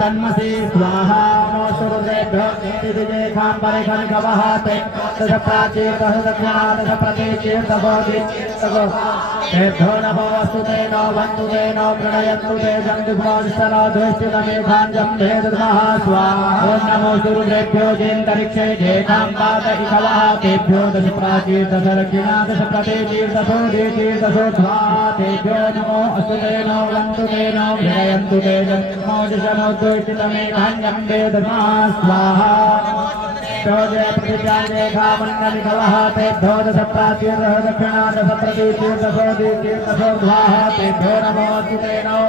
तन्मसि स्वाहा नमोऽस्तुरुद्रेभ्यो दिदिजेखां परिखनिकवः ते दश प्राचीर्दश दक्षिणा दश प्रतीचीर्दशोऽधि तेभ्यो नमो वस्तुते नो वन्दुते नो प्रणयन्तु ते जन्तुभोस्तराधुष्टितमेधाञ्जं भेदमः स्वाहा ॐ नमोऽस्तुरुद्रेभ्यो जेन्तरिक्षे जेखां पादहिकवः तेभ्यो दश प्राचीर्दश दक्षिणा दश प्रतीचीर्दशोऽधि तेभ्यो नमो अस्तुते नो वन्दुते नो प्रणयन्तु ते जन्तुभोस्तराधुष्टितमेधाञ्जं भेदमः स्वाहा जय प्रतिजानेखामन्ननिकवः तेभ्यो दश प्राचीर्दश दक्षिणा दश प्रतीचीर्दशोऽधीचीर्दशोर्ध्वाः तेभ्यो नमो अस्तुते नो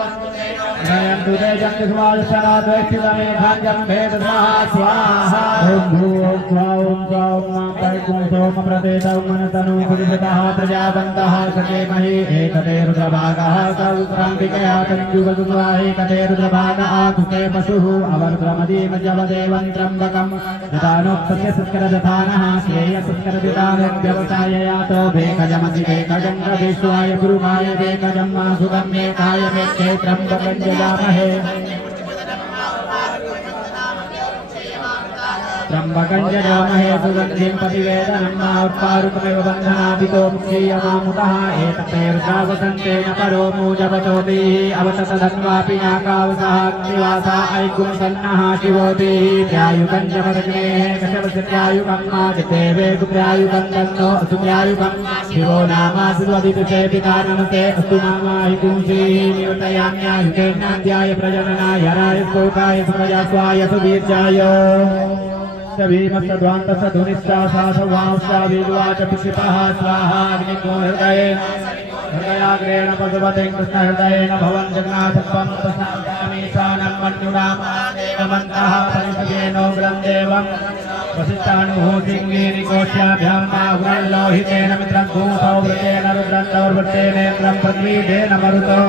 नयन्तु ते जन्तुभोस्तराधुष्टितमेधाञ्जं भेदमः स्वाहा ॐ भूः स्वाहा ॐ सोम प्रदेशं मनतनु कुलितः प्रजावन्तः सकेमहि एकते रुद्रभागः सौत्राम्बिकया तञ्जुवसुवाहि कते रुद्रभागः कुके पशुः अवर्द्रमदीम जवदेवं त्र्यम्बकं यथानोक्तस्य सुस्करदधानः श्रेयसुस्करदिदानव्यवसाय यातो भेकजमति भेकजं प्रविश्वाय गुरुमाय भेकजं मासुगं मेकाय मेक्षे त्र्यम्बकं जयामहे त्र्यम्बकं जयामहे सुगन्धिं पतिवेदनं मारुतमेव बन्धनादितो मुक्षीयमामुतः एततेर्दावसन्तेन परो मूजवचोतिः अवततधन्वापि नाकावसः निवासा ऐगुं सन्नः शिवोतिः ध्यायुकं जपदग्नेः कशवसत्यायुकं मादिते वेदुप्रायुकं तन्नो असुप्रायुकं शिवो नामासुवदितुषे पिता नमते अस्तु मामाहि पुंसीः निवतयाम्यायुकेनाद्याय प्रजननाय राय स्तोकाय सुप्रजास्वाय सुवीर्याय भीमस्तध्वान्तसधुनिश्चासासवांश्चावीर्वाच पिशिपः स्वाहा अग्निको हृदयाग्रेण पशुपतिं कृष्णहृदयेन भवन् जगन्नाथत्वं तस्नामीशानं मन्युनामादेवमन्तः परिषदेनोग्रं देवं वसिष्ठानुभूतिं वीरिकोश्याभ्यां माहुरल्लोहितेन मित्रं भूतौ वृतेन रुद्रं दौर्वृतेनेन्द्रं पद्मीधेन मरुतो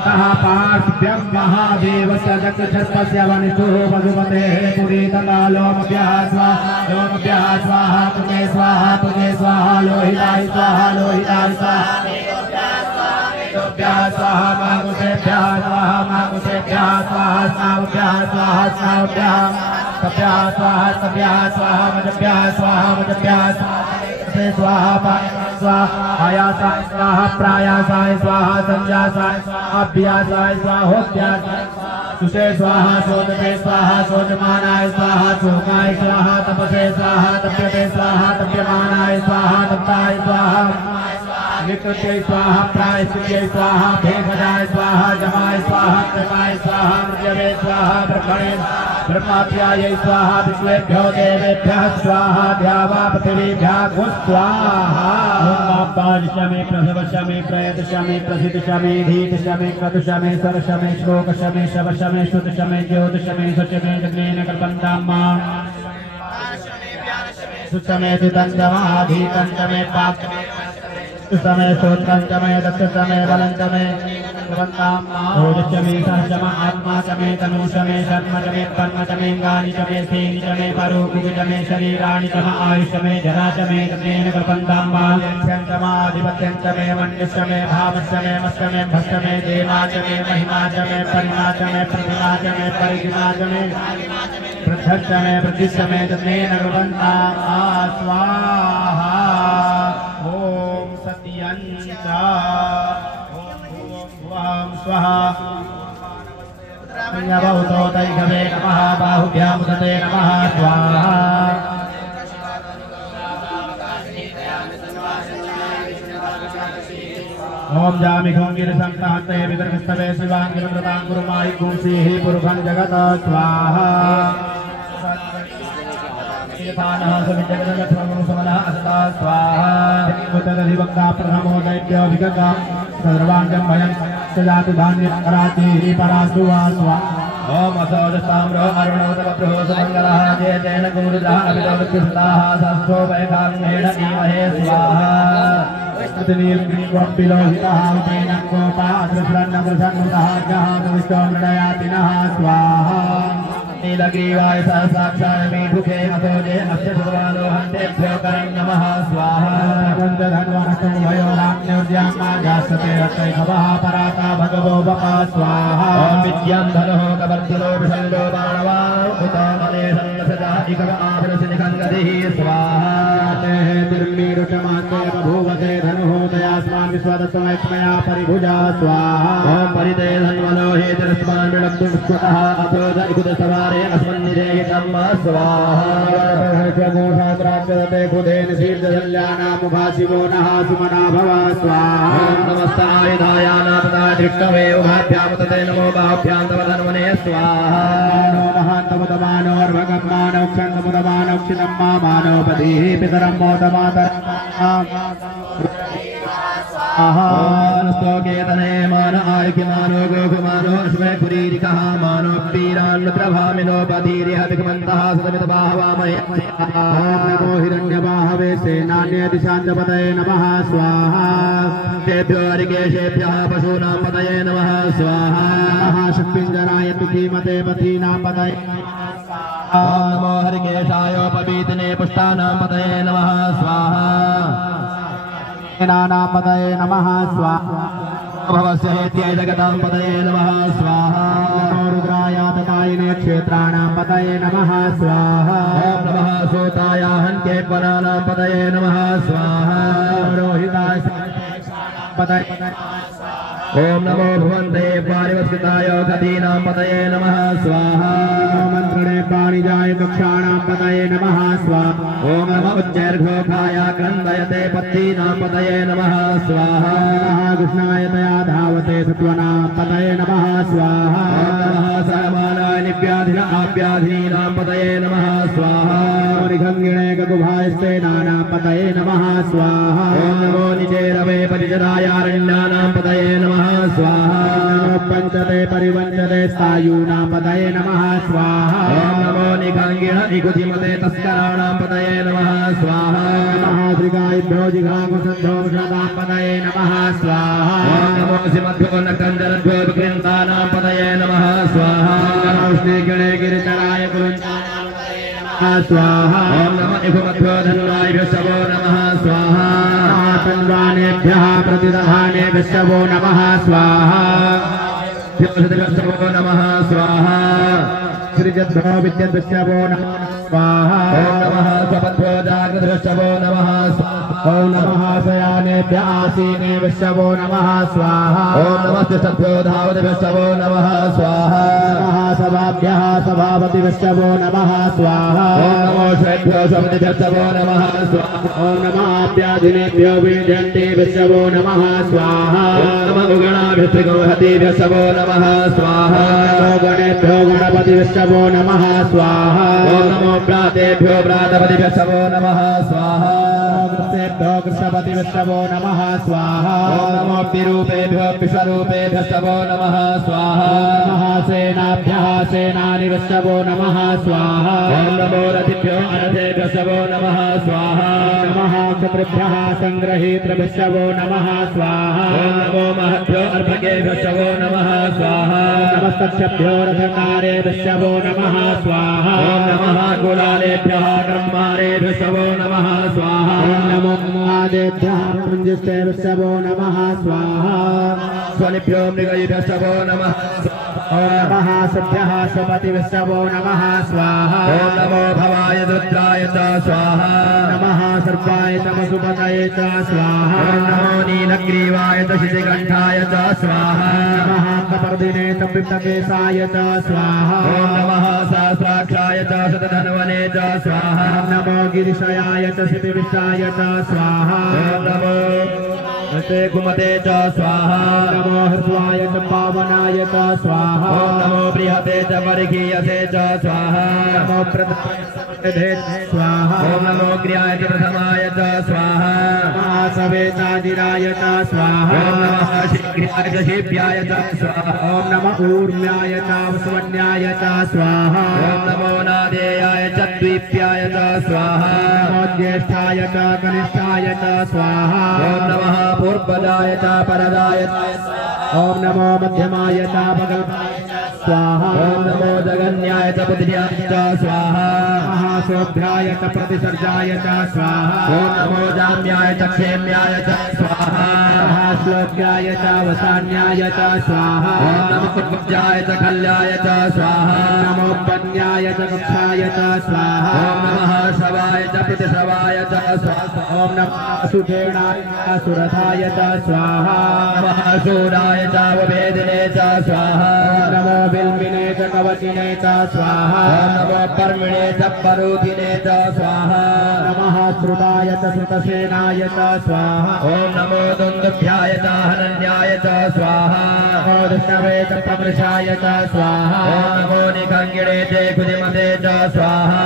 पार्श्व्यं महादेवस्य जगच्छस्य वनिष्ठुः पशुपतेः पुरीतकालोमभ्यः स्वाहा तुमे स्वाहा लोहिताय स्वाहा स्वाहा मागुषेभ्यः स्वाहा स्नावभ्यः स्वाहा मजभ्यः स्वाहा स्वाहा आयासाय स्वाहा प्रायासाय स्वाहा संजासाय स्वाहा अभ्यासाय स्वाहोभ्यासाय सुषे स्वाहा शोधते स्वाहा शोधमानाय स्वाहा शोकाय स्वाहा तपसे स्वाहा तप्यते स्वाहा तप्यमानाय स्वाहा तप्ताय स्वाहा निकृत्यै स्वाहा प्रायश्चित्यै स्वाहा भेषजाय स्वाहा जमाय स्वाहा कृताय स्वाहा मृत्यवे स्वाहा ब्रह्मणे ब्रह्माभ्यायै स्वाहा विश्वेभ्यो देवेभ्यः स्वाहा द्यावा पृथिवीभ्यः स्वाहा शमे प्रसवशमे प्रयतशमे प्रसिद्धशमे धीतशमे क्रतुशमे सरशमे श्लोकशमे शवशमे श्रुतशमे ज्योतिशमे सुशमे जग्नेन कल्पन्तां मां सुशमे सुतञ्जमाधीतञ्जमे पाक्तमे सुशमे स्तोत्रञ्जमे दक्षशमे बलञ्जमे ओजशमे सहशम आत्माशमे तनुशमे शर्मशमे कर्मशमे गानिशमे सेनिशमे परोकुशमे शरीराणि शम आयुषमे जराशमे तमेन कल्पन्तां माध्यन्तमाधिपत्यन्तमे मन्युष्यमे भावश्यमे मश्यमे भस्यमे देवाचमे महिमाचमे परिमाचमे प्रतिमाचमे परिगिमाचमे पृथक्षमे प्रतिष्ठमे तमेन कल्पन्तां स्वाहा ॐ सत्यञ्च स्वाहा बहुतो दैघवे नमः बाहुभ्यां उदते नमः स्वाहा ओम जामि घोंगिरसंतहते विदर्भस्तवे शिवांगिरमृतां गुरुमायि गुंसीः पुरुषं जगत स्वाहा यथानः सविजगदगत्वं समनः अस्ता स्वाहा मुतदधिवक्ता प्रथमो दैत्योऽभिगता सर्वाङ्गं भयं सजातु धान्यं करातिः परासु वा स्वा ओम असौरसाम्रो अरुणोदकप्रभो सुमङ्गलः जयतेन कुमुरुजः अभिदवत्युसदाः सस्थो वैकाङ्गेण ईमहे स्वाहा अतिनीर्ग्रीवम्बिलोहितः उपेनं गोपा अश्रुभ्रन्नवृषन्नुतः जहातु विश्वमृडयातिनः स्वाहा नीलग्रीवाय सहस्राक्षाय मीढुके मतोजे अस्य भगवानो हन्तेभ्यो करं नमः स्वाहा जास्ते अत्रैभवः पराता भगवो बका स्वाहा विद्यां धनुः कवर्धनो विषल्लो बाणवा उतो मनेशन्नसजः इकव आभरसिनिकङ्गदिः स्वाहा निर्मीरुषमान्ते बभूवते धनुः दयास्मान् विश्वदत्तमैत्मया परिभुजा स्वाहा ॐ परिते धन्वनो हेतिरस्मान् विलब्धुं स्वतः अथोद इकुदसवारे अस्मन्निधेहि नमः स्वाहा स्वगोषात्राक्षदते खुदेन शीर्षदल्यानामुभाशिवो नः सुमना भव स्वाहा नमस्तायुधायानापदाय दृष्टवे उभाभ्यामुतते नमो बाहुभ्यां तव धन्वने स्वाहा महान्तमुदमानो अर्भगम्मानो क्षन्तमुदमानो क्षितम्मा मानोपतिः पितरं मोदमातरस्तोकेतने मान आयुक्यमानो गोकुमानो अश्वे कुरीरिकः मानो वीरान्नप्रभामिनोपधीरिह विगमन्तः सतमितबाहवामहे नमो हिरण्यबाहवे सेनान्ये दिशान्तपतये नमः स्वाहा तेभ्यो हरिकेशेभ्यः पशूनां पतये नमः स्वाहा महाशक्तिञ्जनाय तुकीमते पथीनां पतये नमो हरिकेशायोपवीतिने पुष्टानां पतये नमः स्वाहा नानां पतये नमः स्वाहा भवस्य हेत्यै जगतां पतये नमः स्वाहा रुद्रायातकायिने क्षेत्राणां पतये नमः स्वाहा नमः सूताय हन्त्ये वनानां पतये नमः स्वाहा रोहिताय पतये ओम नमो भुवन्ते पारिवस्कृताय गदीनां पतये नमः स्वाहा मन्त्रणे पाणिजाय कक्षाणां पतये नमः स्वाहा ओम नमः उच्चैर्घोखाय क्रन्दयते पत्तीनां पतये नमः स्वाहा कृष्णाय तया धावते सत्वनां पतये नमः स्वाहा नमः सहमानाय निव्याधिन आव्याधीनां पतये नमः स्वाहा निघङ्गिणे गगुभायस्ते नानां पतये नमः स्वाहा ओम नमो निचेरवे परिचरायारण्यानां पतये नमः स्वाहा पंचते परिवंचते स्थायूनां पतये नमः स्वाहा ओम नमो निघाङ्गिण निगुधिमते तस्कराणां पतये नमः स्वाहा महाद्रिगायभ्यो जिघांसद्धोषदां पतये नमः स्वाहा ओम नमो सिमभ्यो नकन्दरभ्यो विकृन्तानां पतये नमः स्वाहा नमो श्रीगणे गिरिचराय कुरुञ्चानां पतये नमः स्वाहा ओम नमो इभुमभ्यो धन्वायभ्यो शवो नमः स्वाहा तन्वानेभ्यः प्रतिदधानेभ्यः वो नमः स्वाहा शवो नमः स्वाहा श्रीजद्भ्यो विद्यद्भ्यो वो नमः स्वाहा ओम नमः स्वपद्भ्यो जागृतभ्यो वो नमः स्वाहा ओम नमः शयानेभ्यः आसीनेभ्यः वो नमः स्वाहा ओम नमः तिष्ठद्भ्यो धावद्भ्यो वो नमः स्वाहा नमः सभाभ्यः सभापतिभ्यो वो नमः स्वाहा ओम नमो श्वेभ्यो श्वपतिभ्यो वो नमः स्वाहा ओम नमः आप्याधिनेभ्यो विजयन्तेभ्यो वो नमः स्वाहा ओम नमः उगणाभ्यस्त्रिगोहतीभ्यो वो नमः स्वाहा गणेभ्यो गणपतिभ्यो वो नमः स्वाहा ओम नमो प्रातेभ्यो प्रातपतिभ्यो वो नमः स्वाहा कृष्णेभ्यो कृष्णपतिभ्यो वो नमः स्वाहा ओम नमो विरूपेभ्यो विश्वरूपेभ्यो वो नमः स्वाहा नमः सेनाभ्यः सेनानिभ्यो वो नमः स्वाहा ओम नमो रथिभ्यो अरथेभ्यो वो नमः स्वाहा नमः क्षत्रिभ्यः संग्रहीतृभ्यो वो नमः स्वाहा ओम नमो महद्भ्यो अर्भकेभ्यो वो नमः स्वाहा नमस्तक्षभ्यो रथकारेभ्यो वो नमः स्वाहा ओम नमः कुलालेभ्यः ब्रह्मारेभ्यो वो नमः स्वाहा ओम नमो महादेभ्यः पुञ्जिष्टेभ्यो वो नमः स्वाहा स्वनिभ्यो मृगैभ्यो वो नमः ओम नमः सभ्यः स्वपतिभ्यो वो नमः स्वाहा ओम नमो भवाय रुद्राय च स्वाहा नमः सर्वाय च वसुपतये च स्वाहा ओम नमो नीलग्रीवाय च शिशिकण्ठाय च स्वाहा नमः कपर्दिने च पिप्तकेशाय च स्वाहा ओम नमः सहस्राक्षाय च शतधन्वने च स्वाहा नमो गिरिशयाय च शितिविशाय च स्वाहा ओम नमो कुमते च स्वाहा नमो हृद्वाय च पावनाय च स्वाहा ओम नमो बृहते च वर्गीयसे च स्वाहा नमो प्रथमे स्वाहा ओम नमो क्रियाय च प्रथमाय च स्वाहा महासवेताजिराय च स्वाहा ओम नमः शीघ्राय च शीभ्याय च स्वाहा ओम नमः ऊर्म्याय च वसुवन्याय च स्वाहा ओम नमो नादेयाय च द्वीप्याय च स्वाहा नमो ज्येष्ठाय च कनिष्ठाय च स्वाहा ओम नमः पूर्वजाय च परदाय च ओम नमो मध्यमाय च भगवताय च स्वाहा ओम नमो जगन्याय च बुद्ध्याय च स्वाहा महाशोभ्याय च प्रतिसर्जाय च स्वाहा ओम नमो जाम्याय च क्षेम्याय च स्वाहा श्लोक्याय च वसान्याय च स्वाहा ओम नमो कुब्जाय च खल्याय च स्वाहा नमो पन्याय च कक्षाय च स्वाहा ओम नमः शवाय च प्रतिशवाय च स्वाहा ओम नमः सुधेणाय सुरथाय च स्वाहा नमः शूराय च वभेदिने च स्वाहा नमो बिल्बिने च कवचिने च स्वाहा ओम नमो पर्मिणे च परूथिने च स्वाहा नमः श्रुताय च श्रुतसेनाय च स्वाहा ओम नमो दुन्दुभ्याय च हनन्याय च स्वाहा नमो विष्णवे च प्रमृषाय च स्वाहा ओम नमो निखङ्गिणे च कुदिमते च स्वाहा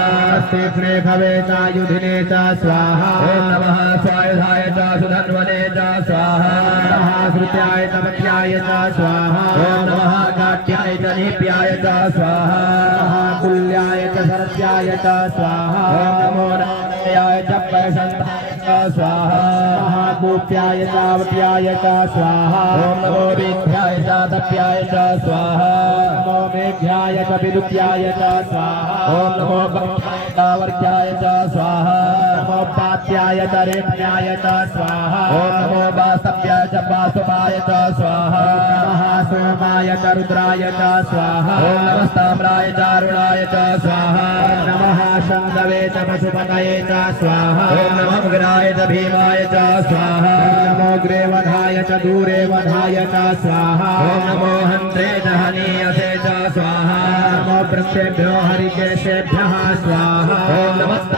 तीक्ष्णे भवे च युधिने च स्वाहा ओम नमः स्वायुधाय च सुधन्वने च स्वाहा नमः श्रुत्याय च वक्याय च स्वाहा ओम नमः काट्याय च निप्याय च स्वाहा नमः कुल्याय च शरत्याय च स्वाहा ओम नमो नारायणाय च परशन्ताय च स्वाहा नमः कूप्याय च वट्याय च स्वाहा ओम नमो विद्याय च तप्याय च स्वाहा नमो मेघ्याय च विदुत्याय च स्वाहा ओम नमो वर्त्याय च वर्त्याय च स्वाहा नमो पात्याय च रेप्याय च स्वाहा ओम नमो वासव्याय च वासुपाय च स्वाहा नमः सोमाय च रुद्राय च स्वाहा ओम नमस्ताम्राय च अरुणाय च स्वाहा नमः शंभवे च पशुपतये च स्वाहा ओम नमः उग्राय च भीमाय च स्वाहा नमो ग्रेवधाय च दूरेवधाय च स्वाहा ओम नमो हन्त्रे च हनीयसे च स्वाहा नमो वृक्षेभ्यो हरिकेशेभ्यः स्वाहा ओम नमः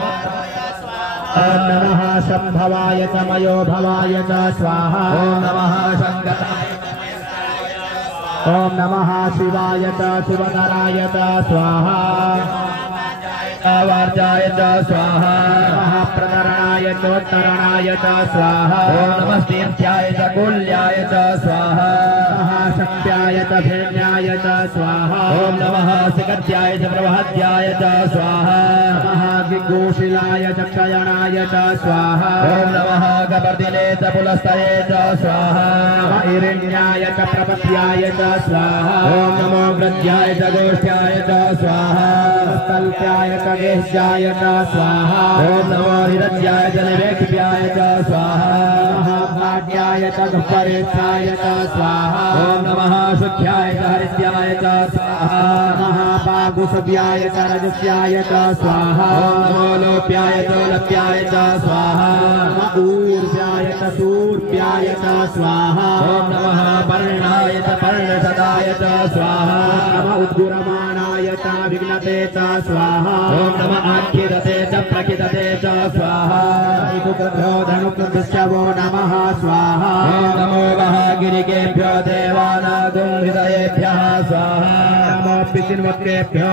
ओम नमः शंभवाय च मयोभवाय च स्वाहा ओम नमः शङ्कराय ओम नमः शिवाय च शिवतराय च स्वाहा वार्जाय च स्वाहा नमः प्रतरणाय चोत्तरणाय च स्वाहा ओम नमः तीर्थ्याय च कुल्याय च स्वाहा नमः शक्त्याय च भेन्याय च स्वाहा ओम नमः सिकत्याय च प्रवहत्याय च स्वाहा नमः गिग्गोशिलाय च क्षयणाय च स्वाहा ओम नमः कपर्दिने च पुलस्तये च स्वाहा नमः इरिण्याय च प्रपत्याय च स्वाहा ओम नमो वृद्ध्याय च गोष्ठ्याय च स्वाहा कल्प्याय च गेह्याय च स्वाहा ओम नमो हिरण्याय च निवेक्ष्याय च स्वाहा नमः भाग्याय च गह्वरेशाय च स्वाहा ओम नमः सुख्याय च हरिद्याय च स्वाहा नमः पागुसव्याय च रजस्याय च स्वाहा ओम नमो लोप्याय च लप्याय च स्वाहा नमः ऊर्जाय च सूर्याय च स्वाहा ओम नमः पर्णाय च पर्णशताय च स्वाहा नमः उद्गुरमाणाय च विघ्नते च स्वाहा ओम नमः आख्यदते च प्रकिदते च स्वाहा इतुभ्यो धनुकृतश्चवो नमः स्वाहा ओम नमो महागिरिकेभ्यो देवानागुं हृदयेभ्यः स्वाहा नमो पितृवक्केभ्यो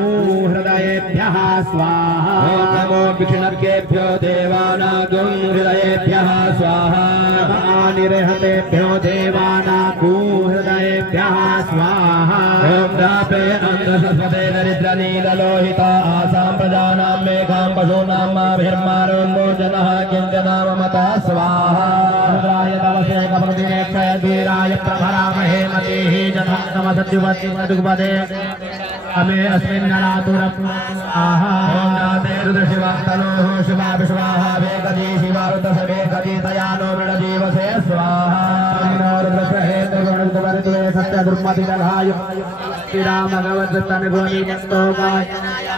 देवानागुहृदयेभ्यः स्वाहा ओम नमो विष्णुर्गेभ्यो देवानागुं हृदयेभ्यः स्वाहा निरहतेभ्यो देवानागुहृदयेभ्यः स्वाहा ओम रापे अंधसस्वते दरिद्रनीललोहिता आसां प्रजानां मेघां पशूनां माभिर्मारोन्मोचनः किञ्चनाममता स्वाहा रुद्राय तवसे कपदिने क्षयधीराय प्रभरामहे मतिः जथातमसत्युवतिमदुपदे अमे अस्मिन्ननातुरम् आहा ओम नाते रुद्रशिवास्तनोः शिवाभिश्वाः वेगदी शिवारुतसवे गदितयानो मृडजीवसे स्वाहा रुद्रहेतुगुणुपरित्वे सत्यदुर्मतिदधाय श्रीरामभगवद्तनुगुणिजन्तोगाय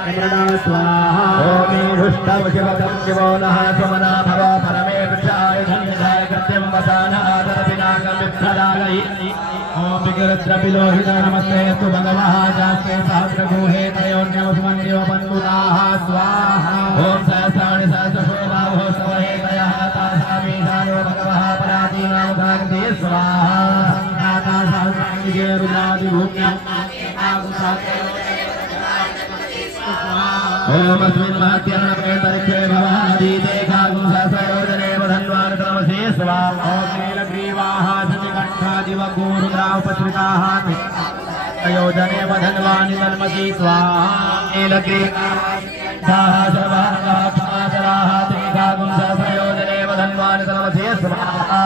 मृडा स्वाहा ओम ईढुष्टं शिवतं शिवो नः सुमना भव परमे वृक्षाय धन्यधाय कृत्यं वसान आदरपिनाकमित्थलालयि ओम विकृद्रपिलोहित नमस्ते तु भगवः जास्ते सहस्रगुहे तयोन्यवसुमन्यो बन्धुताः स्वाहा ओम सहस्राणि सहस्रशोभावो सवहेतयः तासामीशानो भगवः पराधीनामुखाग्नि स्वाहा संघाता सहस्राणि रुद्रादिभूम्यां ओम अस्मिन् महत्यन्नपेतरिक्षे भवः नदीते कागुं सहस्रयोजने वधन्वान् क्रमसे स्वाहा ओम नीलग्रीवाः शशिकण्ठादिवगुरुद्रावपत्रिकाः योजने वधन्वानि तन्मसि स्वाहा नीलग्रीवाः सर्वाः त्रिकागुं सहस्रयोजने वधन्वान् क्रमसे स्वाहा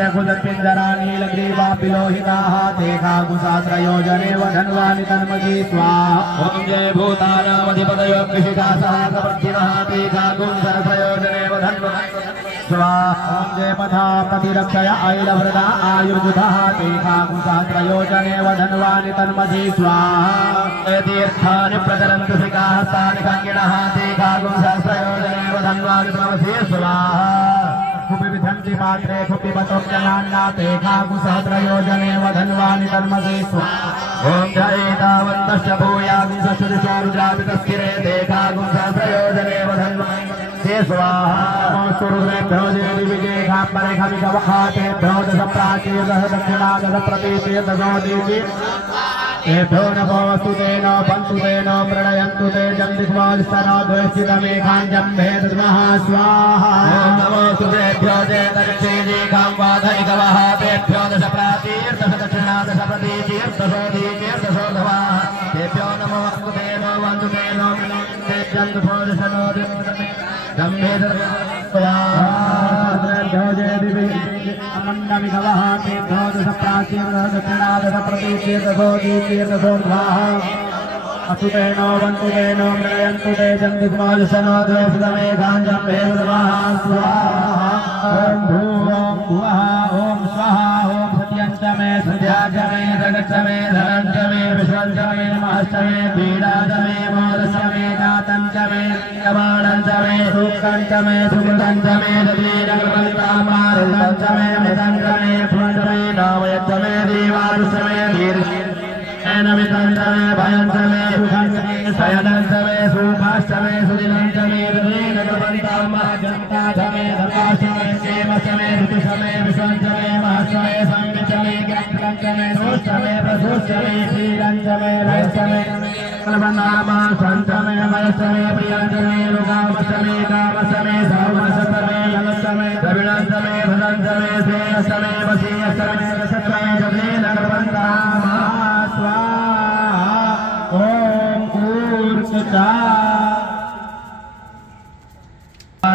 तस्य कुलपिञ्जरा नीलग्रीवा पिलोहिताः तेघागुसात्रयोजने वधन्वानि तन्मयी स्वाहा ॐ जय भूतानामधिपतयो कृषिकासः सवर्धिनः तेघागुंसहस्रयोजने वधन्वानि स्वाहा ॐ जय पथापतिरक्षय ऐलवृदा आयुर्जुधः तेघागुसात्रयोजने वधन्वानि तन्मयी स्वाहा तीर्थानि प्रचरन्तु शिखाः तानि खङ्गिणः तेघागुंसहस्रयोजने वधन्वानि तन्मयी स्वाहा विधन्ति पात्रे कुपिबतोऽप्यनान्ना तेघागुसहस्रयोजने वधन्वानि तन्मयी स्वाहा ॐ जयेतावन्तस्य भूयागुंसश्रुतिशो रुद्रापितस्थिरे तेघागुंसहस्रयोजने वधन्वानि स्वाहा सुरुद्रेभ्यो देवीविजयघापरेखमिषवहातेभ्यो दशप्राचीर्दश दक्षिणादश प्रतीतीर्दशोदीति तेभ्यो नमो वसुतेन पन्तुतेन प्रणयन्तु ते जन्दिग्मास्तनो द्वेष्टितमेघाञ्जम्भे दद्मः स्वाहा नमो सुतेभ्यो जयदक्षिणीघां वाधनिकवः तेभ्यो दश प्राचीर्दश दक्षिणादश प्रतीतीर्दशोदीतीर्दशोधवः तेभ्यो नमो वसुतेन वन्तुतेन ते जन्दिग्मास्तनो जम्भे स्वाहा अनन्दमिघवः तेभ्यो दश प्राचीर्दश दक्षिणादश प्रतीतीर्दशोदीतीर्दशोधवः असुतेनो वन्तुतेनो मृणयन्तु ते जन्दिग्मास्तनो द्वेष्टितमेघाञ्जम्भे दद्मः स्वाहा ॐ भूवः ॐ स्वाहा ॐ सत्यं च मे सुजा च मे जगच्च मे धनं च मे विश्वं च मे महश्च मे पीडा च मे मोदश्च मे जातं च मे कमानं च मे सूक्तं च मे सुमृतं च मे दधीरकल्पामारुतं च मे मृतं च मे फलं च मे नामयच्च मे देवारुष मे धीर्घेनमितं च मे भयं च मे सुखं च मे शयनं च मे सुखाश्च मे सुदिनं च मे दधीरकल्पामाजन्ता च मे धर्माश्च मे क्षेम च मे ऋतुष मे विश्वं च मे महश्च मे संग च मे ज्ञानं च मे दोष मे प्रसुश्च मे श्रीरं च मे लयश्च मे कल्पनामा सन्त मे मयश्च मे प्रियं च मे लोकावश्च मे कामश्च मे सर्वश्च मे यमश्च मे द्रविणं च मे भलं च मे श्रेयश्च मे वशीयश्च मे दशश्च मे जलेनकल्पन्तामा स्वाहा ॐ ऊर्जा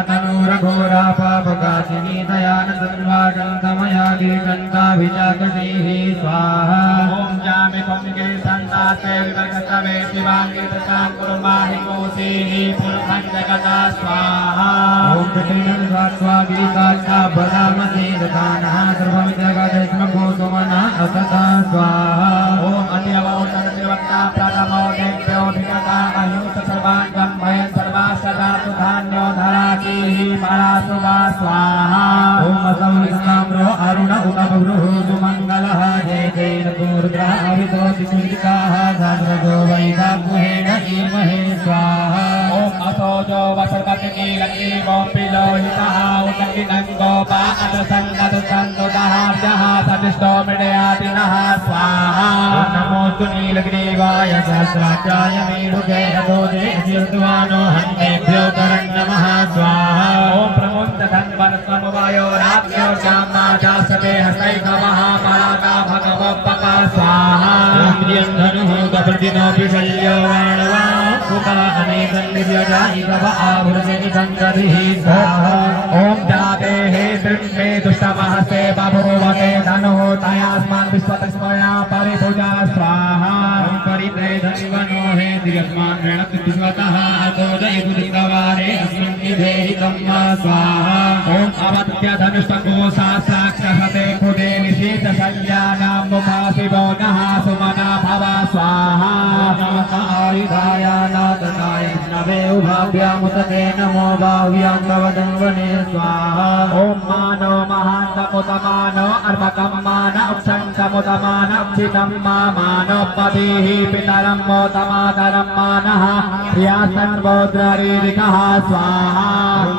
तनूरघोरा पापकाशिनी दयानन्दन्वाकन्तमया गिरिकन्ताभिजागतीः स्वाहा ॐ जामि पंगे सन्नाते विभगतमे शिवाङ्गितसां कुर्माहि कोसीः पुरुषञ्जगता स्वाहा ॐ कृष्णं स्वात्वा गिरिकाष्ठा बदामते ददानः सर्वमिदगदैस्मभूतमना असता स्वाहा ॐ अद्यवोतरतिवक्ता प्रथमो देभ्यो भिगता अयुत सर्वाङ्गं भयं सर्वासदा सुधान्यो धरातीः परासुवा स्वाहा ॐ असंविस्ताम्रो अरुण उतभ्रुः सुमङ्गलः जय जैन गोरुद्रः अवितोऽतिकुलिकाः धाद्रजो वैदाग्मुहेन ईमहे स्वाहा ॐ असोजो वसर्वतिनीलग्रीवोऽपि लोहितः उदगिनं गोपा अदसङ्गदुसन्दुदः स्यः सतिष्ठो मृडयातिनः स्वाहा नमोऽस्तु नीलग्रीवाय सहस्राक्षाय मेरुगे अधोजे शीर्षवानो हन्नेभ्यो तरन्नमः स्वाहा ॐ प्रमुञ्चधन्वनस्वमवायो राज्ञो श्यामाचासते हस्तैकमः पराका भगवत्पका स्वाहा इन्द्रियं धनुः कप्रतिनोऽपि शल्यो वाणवा सुता अनेकन्निव्यजायितव आभृतिनि सङ्गतिः स्वाहा ॐ जातेः दृष्टे दुष्टमहस्ते बभूवते धनुः तयास्मान् विश्वतस्मया परिभुजा स्वाहा ॐ परिते धन्वनो हे दिगस्मान् ऋणकृतिस्वतः अतोदयतु दिगवारे अस्मिन् निधेहि तम्मा स्वाहा ॐ अवत्य धनुष्टको साक्षाक्षहते खुदे निशीतशल्यानां मुखा शिवो नः सुमना भव स्वाहा नमः आयुधाय नाथनाय विष्णवे उभाभ्यामुतते नमो बाह्व्यां तव दन्वने स्वाहा ॐ मानो महान्तमुतमानो अर्भकं मान उक्षन्तमुतमान उक्षितं मानोपदीः पितरं मोतमातरं मानः प्रियासन्वोद्ररीरिकः स्वाहा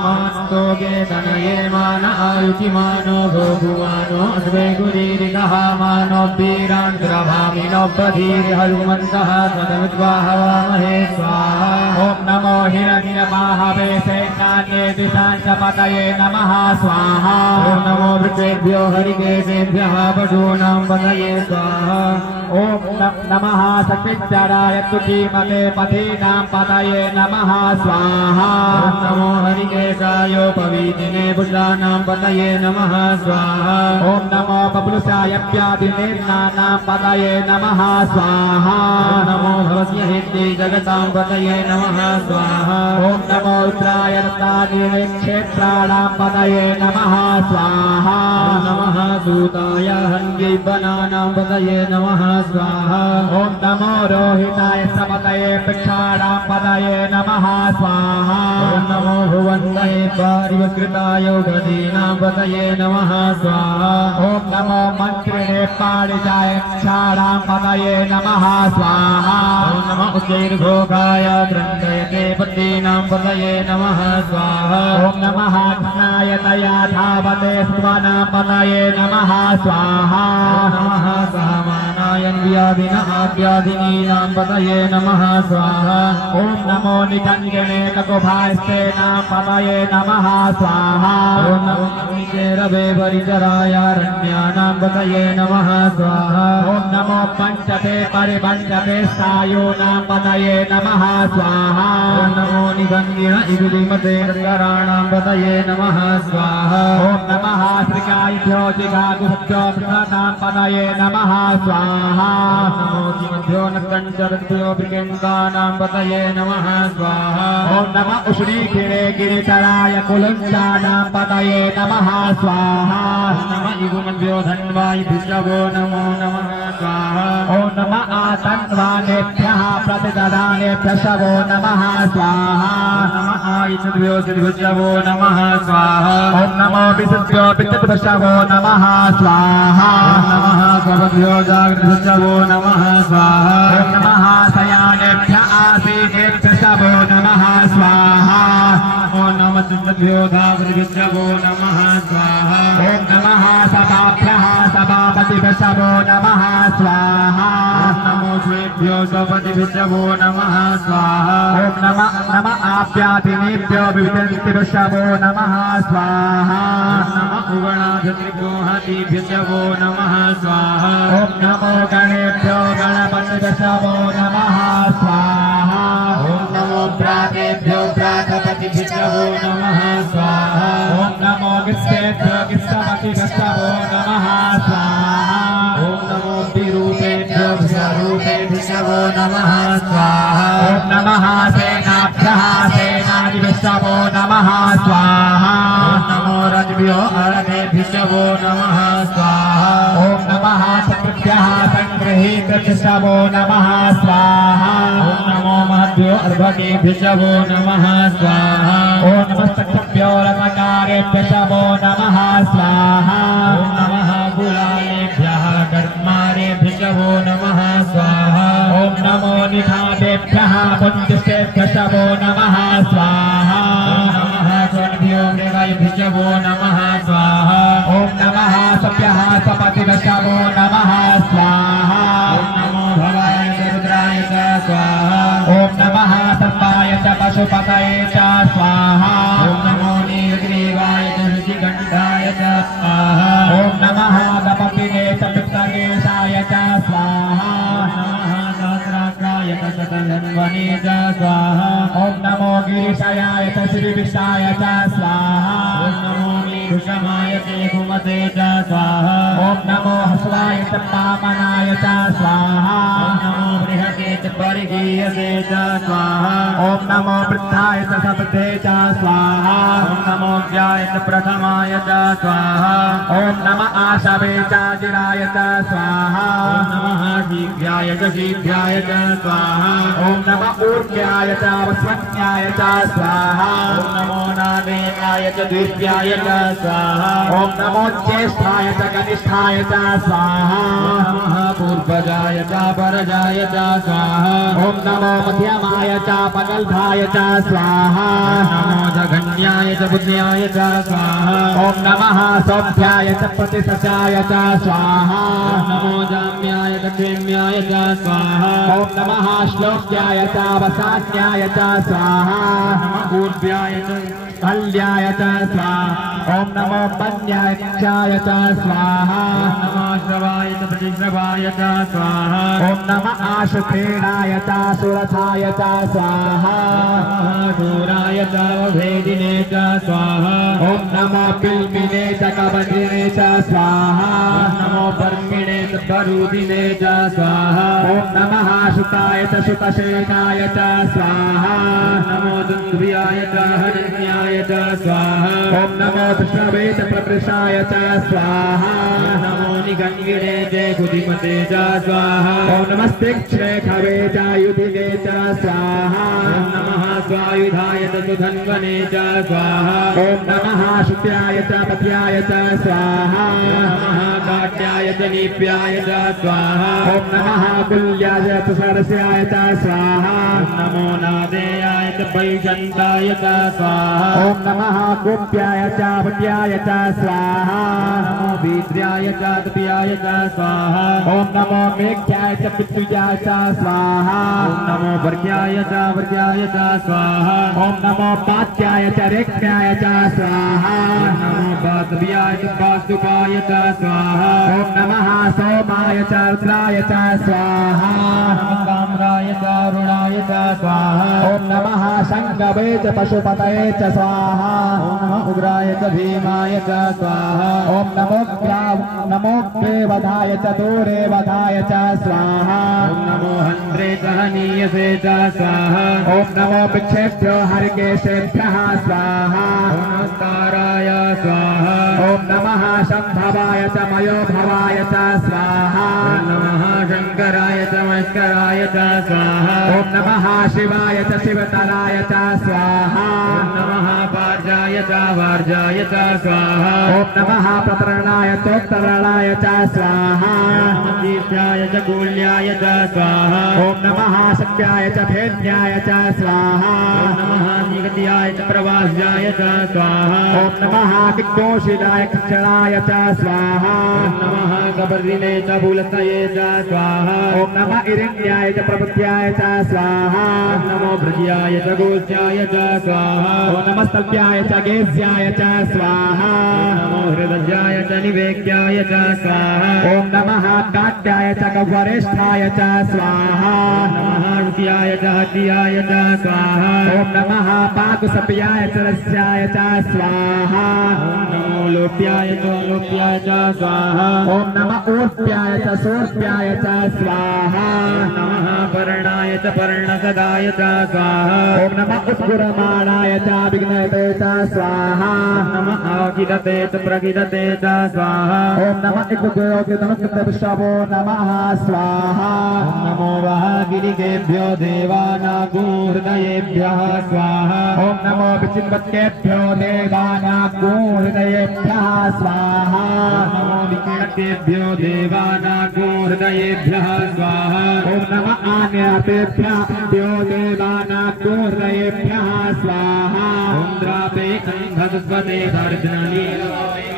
मानोगे तनये मान आयुचिमानो भोगुमानो अद्वैगुरीरिकः मानो वीरान्द्रभामिनोपधीर्हनुमन्तः तदविद्वाहवामहे स्वाहा ॐ नमो हिरण्यबाहवे सैन्यान्ये दिशाञ्चपतये नमः स्वाहा ॐ नमो वृक्षेभ्यो हरिकेशेभ्यः पशूनां पतये स्वाहा ओम नमः सकृत्याराय तुकीमते पथीनां पतये नमः स्वाहा नमो हरिकेशायोपवीतिने पुरुषाणां पतये नमः स्वाहा ओम नमो बबलुषाय व्याधिनेत्राणां पतये नमः स्वाहा नमो भवस्य हिते जगतां पतये नमः स्वाहा ओम नमो रुद्राय रत्नागिरे क्षेत्राणां पतये नमः स्वाहा नमः सूताय हन्यै वनानां पतये नमः स्वाहा ओम नमो रोहिताय समतये वृक्षाणां पतये नमः स्वाहा नमो भुवन्तये पारिवकृताय गदीनां पतये नमः स्वाहा ओम नमो मंत्रिणे पाणिजाय क्षाणां पतये नमः स्वाहा नमः उच्चैर्भोगाय ग्रन्थयते पतीनां पतये नमः स्वाहा ओम नमः कृष्णाय तया धावते स्वानां पतये नमः स्वाहा नमः सहमानाय व्याधिन आद्यादिनीनां पतये नमः स्वाहा ओम नमो निकञ्जने लघुभास्तेनां पतये नमः स्वाहा ओम नमो रवे परिचरायारण्यानां पतये नमः स्वाहा ओम नमो पंचते परिबंधते सायूनां पतये नमः स्वाहा ओम नमो निगन्धिण इगुलिमते कराणां पतये नमः स्वाहा ओम नमः श्रीकायभ्यो जिगागुभ्यो मृगानां पतये नमः स्वाहा नमो जिमभ्यो नकञ्चरभ्यो विकेन्द्राणां पतये नमः स्वाहा ओम नमः उष्णीकिरे गिरितराय कुलुञ्चानां पतये नमः स्वाहा नमः इगुमभ्यो धन्वायिभ्यो नमो नमः स्वाहा ओम नमः आतन्वानेभ्यः प्रतिददानेभ्यः शवो नमः स्वाहा नमः आयुषभ्यो सिद्धिभ्यो नमः स्वाहा ओम नमो विशुद्भ्यो विचित्रशवो नमः स्वाहा नमः सर्वभ्यो जागृतभ्यो नमः स्वाहा ओम नमः शयानेभ्यः आसीनेभ्यः शवो नमः स्वाहा ओम नमः सिद्धिभ्यो जागृतभ्यो नमः स्वाहा ओम नमः सभाभ्यः सभापतिभ्यः शवो नमः स्वाहा नमो श्रीभ्यो सपतिभ्यो नमः स्वाहा ओम नमः आप्यादिनेभ्यो विविधेभ्यः शवो नमः स्वाहा नमः उगणाधिभ्यो हतिभ्यो नमः स्वाहा ओम नमो गणेभ्यो गणपतिभ्यः शवो नमः स्वाहा ओम नमो प्रातेभ्यो प्रातपतिभ्यो नमः स्वाहा ओम नमो विश्वेभ्यो विश्वपतिभ्यः शवो नमः स्वाहा ओम नमो विरूपेभ्यो विश्वरूपेभ्यो नमः स्वाहा ओम नमः सेनाभ्यः सेनादिभ्यः शवो नमः स्वाहा ओम नमो रजभ्यो अरभेभ्यो नमः स्वाहा ओम नमः शत्रुभ्यः संगृहीतभ्यः शवो नमः स्वाहा ओम नमो महद्भ्यो अर्भकेभ्यो नमः स्वाहा ओम नमस्तभ्यो रथकारेभ्यः शवो नमः स्वाहा ओम नमः गुलालेभ्यः कर्मारेभ्यो नमः स्वाहा ओम नमो निधादेभ्यः पुण्यस्तेभ्यः शवो नमः स्वाहा ओम नमः स्वभ्यो मृगायभ्यो नमः स्वाहा ओम नमः सभ्यः सपतिभ्यः शवो नमः स्वाहा ओम नमो भवाय रुद्राय च स्वाहा ओम नमः सर्वाय च पशुपतये च स्वाहा ओम नमो नीलग्रीवाय च ऋषिकण्ठाय च स्वाहा ओम नमः गपतिने च पित्तकेशाय च स्वाहा नमः सहस्राक्षाय च शतधन्वने च स्वाहा ओम नमो गिरिशयाय च श्रीविशाय च स्वाहा ओम नमो मीरुषमाय ते कुमते च स्वाहा ओम नमो हस्वाय च पामनाय च स्वाहा ओम नमो बृहते च परिगीयते च स्वाहा ओम नमो वृद्धाय च सपते च स्वाहा ओम नमो ज्याय च प्रथमाय च स्वाहा ओम नमः आशवे च जिराय च स्वाहा ओम नमः शीघ्राय च शीघ्राय च स्वाहा ओम नमः ऊर्ध्याय च वस्वन्याय च स्वाहा ओम नमो नादेयाय च द्वितीयाय च स्वाहा ओम नमो ज्येष्ठाय च कनिष्ठाय च स्वाहा ओम नमः पूर्वजाय च परजाय च स्वाहा ओम नमो मध्यमाय च पगल्भाय च स्वाहा नमो जघन्याय च बुद्ध्याय च स्वाहा ओम नमः सौभ्याय च प्रतिशचाय च स्वाहा ओम नमो जाम्याय च क्षेम्याय च स्वाहा ओम नमः श्लोक्याय च वसान्याय च स्वाहा नमः ऊर्ध्याय च कल्याय च स्वाहा ओम नमो पन्याय च स्वाहा नमः आश्रवाय च प्रतिश्रवाय च स्वाहा ओम नमः आशुखेणाय च सुरथाय च स्वाहा शूराय च भेदिने च स्वाहा ओम नमः पिल्मिने च कवचिने च स्वाहा नमो पर्मिणे च परुदिने च स्वाहा ओम नमः सुताय च सुतसेनाय च स्वाहा नमो दुन्द्रियाय च हरिण्याय च स्वाहा ओम नमो विष्णवे च प्रवृषाय च स्वाहा नमो निगङ्गिणे च कुधिमते च स्वाहा ओम नमस्ते क्षेखवे च युधिने च स्वाहा ओम नमः स्वायुधाय च सुधन्वने च स्वाहा ओम नमः शुत्याय च पत्याय च स्वाहा नमः काट्याय च नीप्याय च स्वाहा ओम नमः कुल्याय च सरस्याय च स्वाहा नमो नादेयाय च वैजन्ताय च स्वाहा ओम नमः गोप्याय च पट्याय च स्वाहा नमो वीद्र्याय च तप्याय च स्वाहा ओम नमो मेघ्याय च पितृयाय च स्वाहा ओम नमो वर्ग्याय च वर्ग्याय च स्वाहा ओम नमो पात्याय च रेक्ष्याय च स्वाहा नमो वासव्याय च वासुकाय च स्वाहा ओम नमः सोमाय च रुद्राय च स्वाहा नमः काम्राय च अरुणाय च स्वाहा ओम नमः शङ्कवे च पशुपतये च स्वाहा ओम नमः उग्राय च भीमाय च स्वाहा ओम नमोऽग्रे वधाय च दूरे वधाय च स्वाहा ओम नमो हन्त्रे च हनीयसे च स्वाहा ओम नमो पिच्छेभ्यो हरिकेशेभ्यः स्वाहा ओम नमस्काराय स्वाहा ओम नमः शम्भवाय च मयोभवाय च स्वाहा ओम नमः शङ्कराय च मस्कराय च स्वाहा ओम नमः शिवाय च शिवतराय च स्वाहा ओम नमः वार्जाय च वार्जाय च स्वाहा ओम नमः प्रतरणाय चोत्तरणाय च स्वाहा नमः कीर्त्याय च कूल्याय च स्वाहा ओम नमः सत्याय च भेद्याय च स्वाहा ओम नमः निगत्याय च प्रवास्याय च स्वाहा ओम नमः किक्कोशिलाय क्षणाय च स्वाहा ओम नमः कबर्दिने च भूलतये च स्वाहा ओम नमः इरिण्याय च प्रपत्याय च स्वाहा ओम नमो भृज्याय च गोस्याय च स्वाहा ओम नमः स्तल्प्याय च गेस्याय च स्वाहा ओम नमो हृदयाय च निवेक्याय च स्वाहा ओम नमः काट्याय च गह्वरेष्ठाय च स्वाहा ओम नमः रुक्याय च हत्याय च स्वाहा ओम नमः पाकुसप्याय च रस्याय च स्वाहा ओम नमो लोप्याय च लोप्याय च स्वाहा ओम नमः ऊर्प्याय च सोर्प्याय च स्वाहा ओम नमः पर्णाय च पर्णसदाय च स्वाहा ओम नमः उत्कुरमाणाय च विघ्नते च स्वाहा ओम नमः आकिदते च प्रकिदते च स्वाहा ओम नमः इकुग्रयोगितनुकृतविश्वो नमः स्वाहा ओम नमो वः गिरिकेभ्यो देवानागूर्दयेभ्यः स्वाहा ओम नमो विचिन्वत्केभ्यो देवानागूर्दयेभ्यः स्वाहा नमो विकिरणकेभ्यो देवानागूर्दयेभ्यः स्वाहा ओम नमः आन्यातेभ्यो देवानागूर्दयेभ्यः स्वाहा ओम द्रापे अन्धस्वते दर्शनी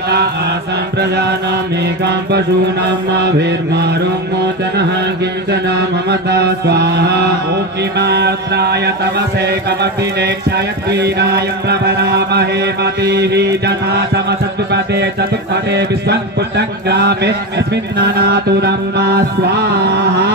आसां प्रजानामेकां पशूनां माभिर्मारुं मोचनः किञ्चन ममता स्वाहा ओम निमात्राय तमसे कमपिनेक्षाय क्रीडाय प्रवरामहे मतिः जथा समसत्पदे चतुष्पदे विश्वं पुष्टङ्गामे अस्मिन्ननातुरं मा स्वाहा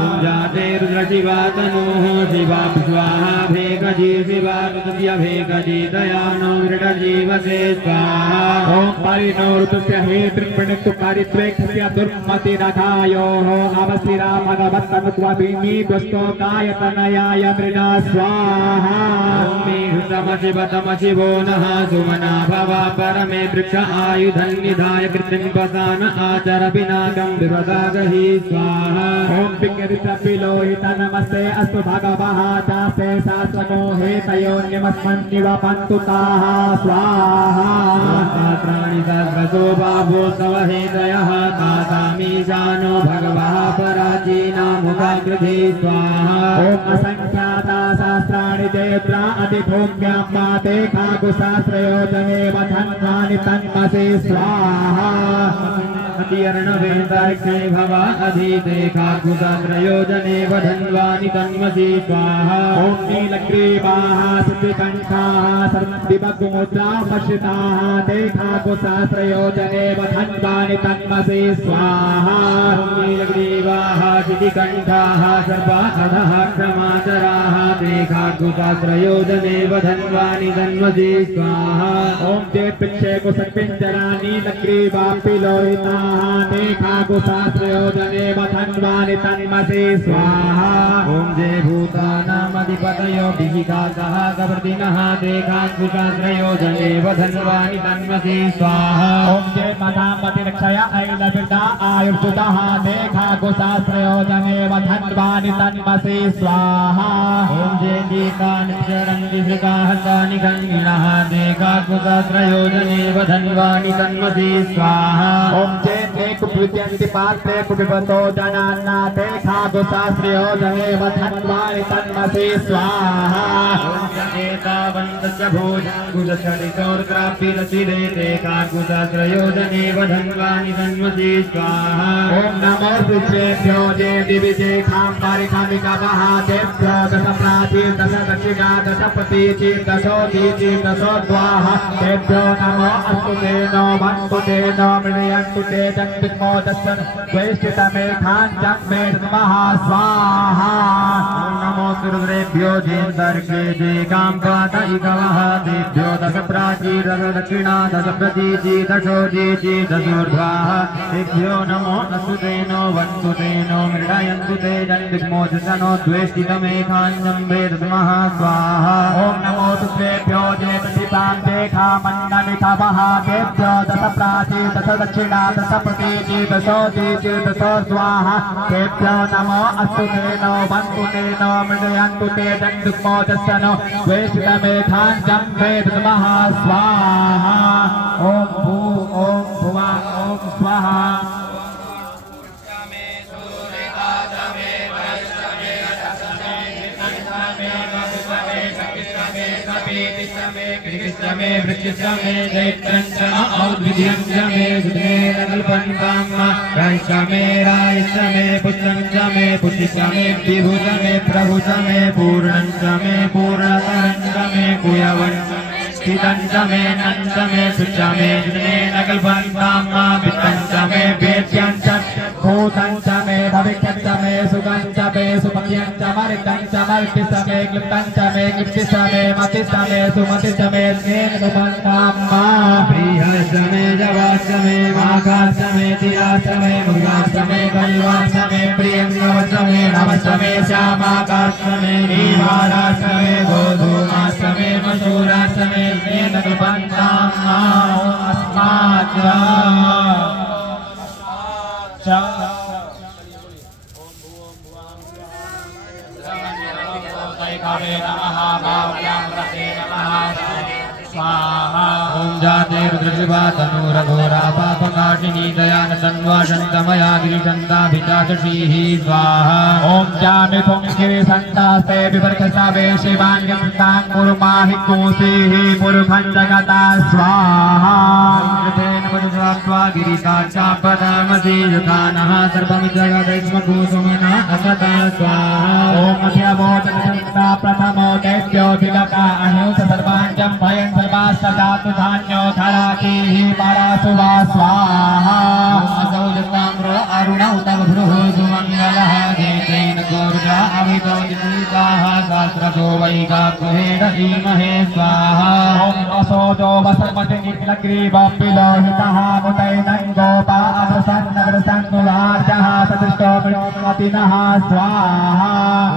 ओम जाते रुद्रशिवा तनोः शिवा स्वाहा भेगजी शिवा रुद्रस्य भेगजी दयानो मृडजीवसे स्वाहा ओम परिणो ऋतुस्य हे त्रिपणितु परित्वेक्षस्य दुर्मतिरथायोः अवस्थिरा भगवत्तमुत्वभिमी दुष्टोकायतनयाय मृडा स्वाहा तम शिवो नः सुमना भवा परमे वृक्ष आयुधं निधाय कृतिं वसान आचर पिनाकं विवदागहि स्वाहा ओम विकृतपिलोहित नमस्ते अस्तु भगवः चास्ते शास्त्रको हेतयोन्यमस्मन्निवपन्तु ताः स्वाहा शास्त्राणि सहस्रशो बाभो तव हेतयः तासामीशानो भगवः पराचीनामुखाकृति स्वाहा ओम असंख्याता शास्त्राणि तेऽत्र अधिभूम्यां माते खाकुशास्त्रयोजने वधन्वानि तन्मसि स्वाहा अतिर्णवेदाक्षे भवा अधीते खाकुदत्रयोजने वधन्वानि तन्मसि स्वाहा ॐ नीलग्रीवाः सिद्धिकण्ठाः सर्वदिवगुमुद्रामश्रिताः ते खाकुदत्रयोजने वधन्वानि तन्मसि स्वाहा ॐ नीलग्रीवाः सिद्धिकण्ठाः सर्वाधः क्षमाचराः ते खाकुदत्रयोजने वधन्वानि तन्मसि स्वाहा ॐ ते पिच्छे कुसपिञ्जरा नीलग्रीवापि लोहिताः ते खाकुदत्रयोजने वधन्वानि तन्मसि स्वाहा ॐ जय भूतानामधिपतयो विहिताः गवर्धिनः ते खाकुदत्रयोजने वधन्वानि तन्मसि स्वाहा ॐ जय मदामतिरक्षय ऐलविदा आयुर्सुतः ते खाकुदत्रयोजने वधन्वानि तन्मसि स्वाहा ॐ जय दीकानिशरङ्गिसुकाहतानि गङ्गिणः ते खाकुदत्रयोजने वधन्वानि तन्मसि स्वाहा ॐ जय ते कुप्यन्ति पार्थे कुपिबतो जनान्ना ते खाकुदत्रयोजने वधन्वानि तन्मसि स्वाहा ॐ एतावन्तस्य भोजङ्कुशरितोर्ग्रापिरसिरे ते खाकुदत्रयोजने वधन्वानि तन्मसि स्वाहा ॐ नमो पुष्पेभ्यो जे दिविजेखां पारिखामिकवः तेभ्यो दश प्राचीर दश दक्षिणा दश प्रतीचीर्दशो दीचीर्दशोद्वाः तेभ्यो नमो अस्तु ते नो वन्तु ते नो मृणयन्तु ते जन्मो दस्सन् द्वैष्टितमेखाञ्चं मे नमः स्वाहा नमो सुरुद्रेभ्यो जेन्दर्गे जे काम्पातैकवः तेभ्यो दश प्राचीर दश दक्षिणा दश प्रतीची दशो दीची दशोर्ध्वाः तेभ्यो नमो अस्तु ते नो वन्तु ते नो मृणयन्तु ते जन्मो दस्सनो द्वैष्टितमेखाञ्चं मे नमः स्वाहा ॐ नमो तुभ्येभ्यो जे प्रतिपां देखा मन्नमिकवः तेभ्यो दश प्राचीर दश दक्षिणा दश प्रतीची दशो दीची दशोर्ध्वाः तेभ्यो नमो अस्तु ते नो वन्तु ते नो मृणयन्तु ते जन्मो दस्सनो द्वैष्टितमेखाञ्चं मे नमः स्वाहा ॐ भू ॐ भुवा ॐ स्वाहा कृष्णमे वृक्षमे दैत्यञ्चम औद्विद्यञ्चमे सुधे नगल्पन्ताम्मा रायश्चमे रायश्चमे पुष्टञ्चमे पुष्टिश्चमे विभुजमे प्रभुजमे पूर्णञ्चमे पूर्णतरञ्चमे कुयवञ्चमे स्थितञ्चमे नञ्चमे सुचमे सुधे नगल्पन्ताम्मा वित्तञ्चमे वेद्यञ्चमे भूतञ्चमे भविष्यञ्चमे सुगञ्चमे सुमत्यञ्चमरितञ्चमर्तिसमे क्लिप्तञ्चमे क्लिप्तिसमे मतिसमे सुमतिसमे स्नेहनुबन्धाम्मा प्रियसमे जवासमे माघासमे तिरासमे मुगासमे कल्वासमे प्रियङ्गवसमे नवसमे श्यामाकासमे नीवारासमे गोधूमासमे मशूरासमे स्नेहनुबन्धाम्मा अस्मात् ॐ जाते रुद्रशिवा तनूरघोरा पापकाशिनी दयानतन्वा शन्तमया गिरिशन्ताभिचाषीः स्वाहा ॐ जामिथुं गिरिशन्तास्ते विवर्खसावे शिवाङ्गं तां कुर्माहि कोशीः पुरुखं जगता स्वाहा मधुस्वा गिरिकाचापदामसि यथा नः सर्वं जगदैस्मकुसुमना असता स्वाहा ॐ मध्यमोचनसन्ता प्रथमो दैत्योऽभिगता अहिंस सर्वाञ्चं भयं सर्वास्तदातु धान्यो धरातिः परासुवा स्वाहा असौ जताम्रो अरुण उत भ्रुः सुमङ्गलः देतेन गोर्जा अभितो दिताः सहस्रतो वैगाग्रहेण धीमहे स्वाहा ॐ असोजो वसर्मति निखिलग्रीवपिलोहितः मुतैनं गोपा अवसन्नगरसन्नुलार्जः सदृष्टो मृणोतिनः स्वाहा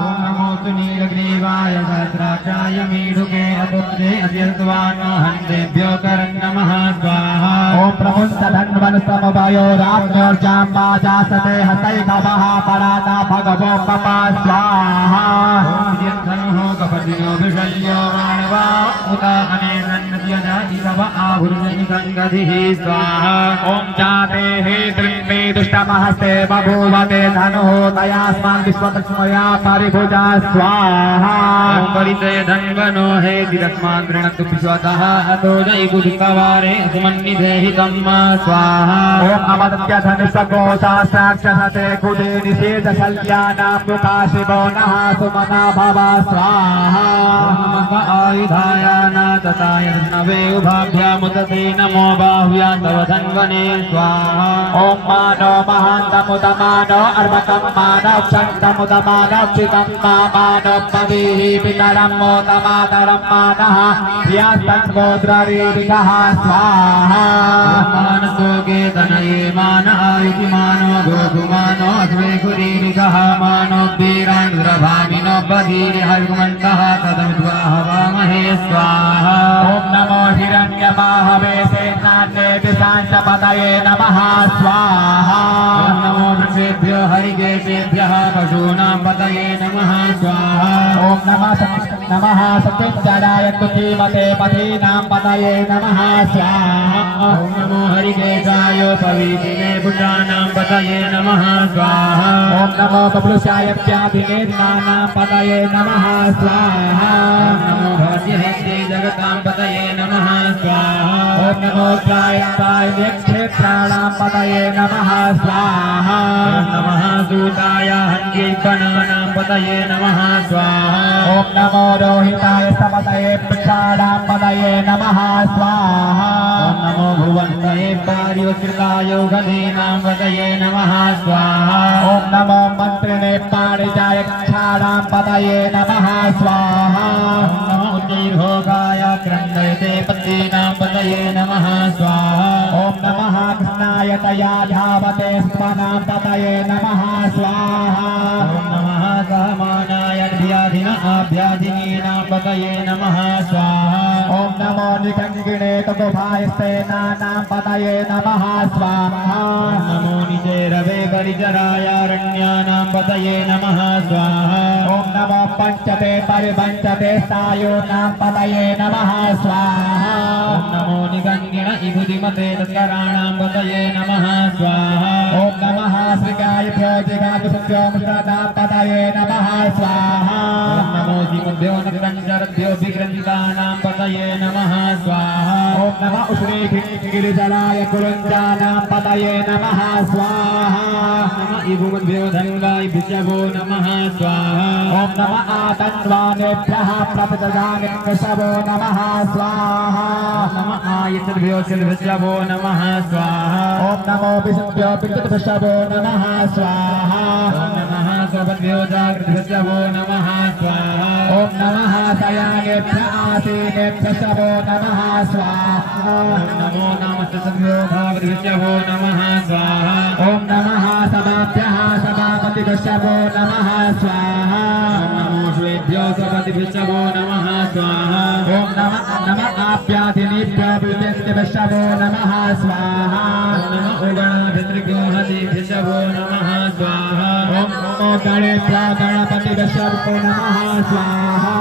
ॐ नमोऽस्तु नीलग्रीवाय सहस्राक्षाय मीढुके अपुत्रे अद्यत्वानो हन्तेभ्यो करं नमः स्वाहा ॐ प्रमुञ्चधन्वनस्तमभयो राज्ञोर्जाम्बाजासते हस्तैकवः पराता भगवो पपा स्वाहा ॐ यद्धनुः कपतियो विषल्यो मानवा उत अनेनन्नद्यदा इदं नव आहुर्जनिकङ्गधिः स्वाहा ॐ जाते हे त्रिम्बे दुष्टमहस्ते बभूवते धनुः तयास्मान् विश्वलक्ष्मया परिभुजा स्वाहा ॐ परिचय धन्वनो हे दिरस्मान् गृणक्तु विश्वतः अतो जयगुरुकवारे सुमन्निधेहितं स्वाहा ॐ अवदत्य धनुषको सहस्राक्षसते कुटे निषेधशल्यानां मुखाशिवो नः सुमना भव स्वाहा आयुधाय नाथताय नवे उभाभ्यामुदते नमो बाहुव्या तव धन्वने स्वाहा ॐ मानो महान्तमुदमानो अर्वकं मानो क्षन्तमुदमानो क्षितं मानो पदीः पितरं मोदमातरं मानः ह्यस्तन्वोद्ररीरिकः स्वाहा मानसोगे तनये मान आयुति मानो गोधुमानो अश्वेकुरीरिकः मानो वीरान्द्रभामिनो बधीरि हरिमन्तः तदविद्वाहवामहे स्वाहा ॐ नमो हिरण्यबाहवे सेनान्ये दिशांशपतये नमः स्वाहा ॐ नमो वृषेभ्यो हरिकेशेभ्यः पशूनां पतये नमः स्वाहा ॐ नमः सत्यञ्जराय कुकीमते पथीनां पतये नमः स्वाहा ॐ नमो हरिकेशाय पवीतिने भुजानां पतये नमः स्वाहा ॐ नमो बबलुषायत्यादिनेत्राणां पतये नमः स्वाहा ॐ नमो भवद्यहस्ते जगतां पतये नमः स्वाहा ॐ नमो त्रायन्ताय क्षेत्राणां पतये नमः स्वाहा ॐ नमः सूताय हन्यैकणानां पतये नमः स्वाहा ॐ नमो रोहिताय सपतये वृक्षाणां पतये नमः स्वाहा ॐ नमो भुवन्तये पारिवकृताय गणीनां पतये नमः स्वाहा ॐ नमो मन्त्रिणे पारिजाय क्षाणां पतये नमः स्वाहा ॐ नमो उज्जैर्भोगाय क्रन्दयते पतीनां पतये नमः स्वाहा ॐ नमः कृष्णाय तया धावते स्वानां पतये नमः स्वाहा ॐ नमः सहमानाय अभ्याधिनीनां पतये नमः स्वाहा ॐ नमो निकङ्गिणे तगुभायस्तेनानां पतये नमः स्वाहा ॐ नमो निजेरवे परिचरायारण्यानां पतये नमः स्वाहा ॐ नमो पञ्चते परिपञ्चते स्थायूनां पतये नमः स्वाहा ॐ नमो निगङ्गिण इभुतिमते तस्कराणां पतये नमः स्वाहा ॐ नमः श्रीगायभ्यो जिगाभ्यो मुद्राणां पतये नमः स्वाहा ॐ नमो जिमुभ्यो नग्रञ्जरभ्यो विग्रन्थितानां पतये नमः स्वाहा ॐ नमः उश्रीगिरिजलाय कुलञ्जानां पतये नमः स्वाहा नमः इभुमद्भ्यो धन्वाय भिषभो नमः स्वाहा ॐ नमः आतन्वानेभ्यः प्रपददानेभ्यशभो नमः स्वाहा नमः आयतभ्यो शिल्भशभो नमः स्वाहा ॐ नमो विष्णुभ्यो पितृभ्यशभो नमः स्वाहा ॐ नमः स्वभद्भ्यो जागृतभ्यशभो नमः स्वाहा ॐ नमः सयानेभ्य आसीनेभ्यशभो नमः स्वाहा ॐ नमो नामस्तभ्यो भागृतभ्यशभो नमः स्वाहा ॐ नमः सभाभ्यः सभापतिभ्यशभो नमः स्वाहा ॐ नमो श्वेभ्यो स्वपतिभ्यशभो नमः स्वाहा ॐ नमः आप्यादिनीभ्यो विद्यभ्यशभो नमः स्वाहा ॐ नमो गणाभितृभ्यो हतिभ्यशभो नमः स्वाहा ॐ नमो गणेभ्यो गणपतिभ्यशभो नमः स्वाहा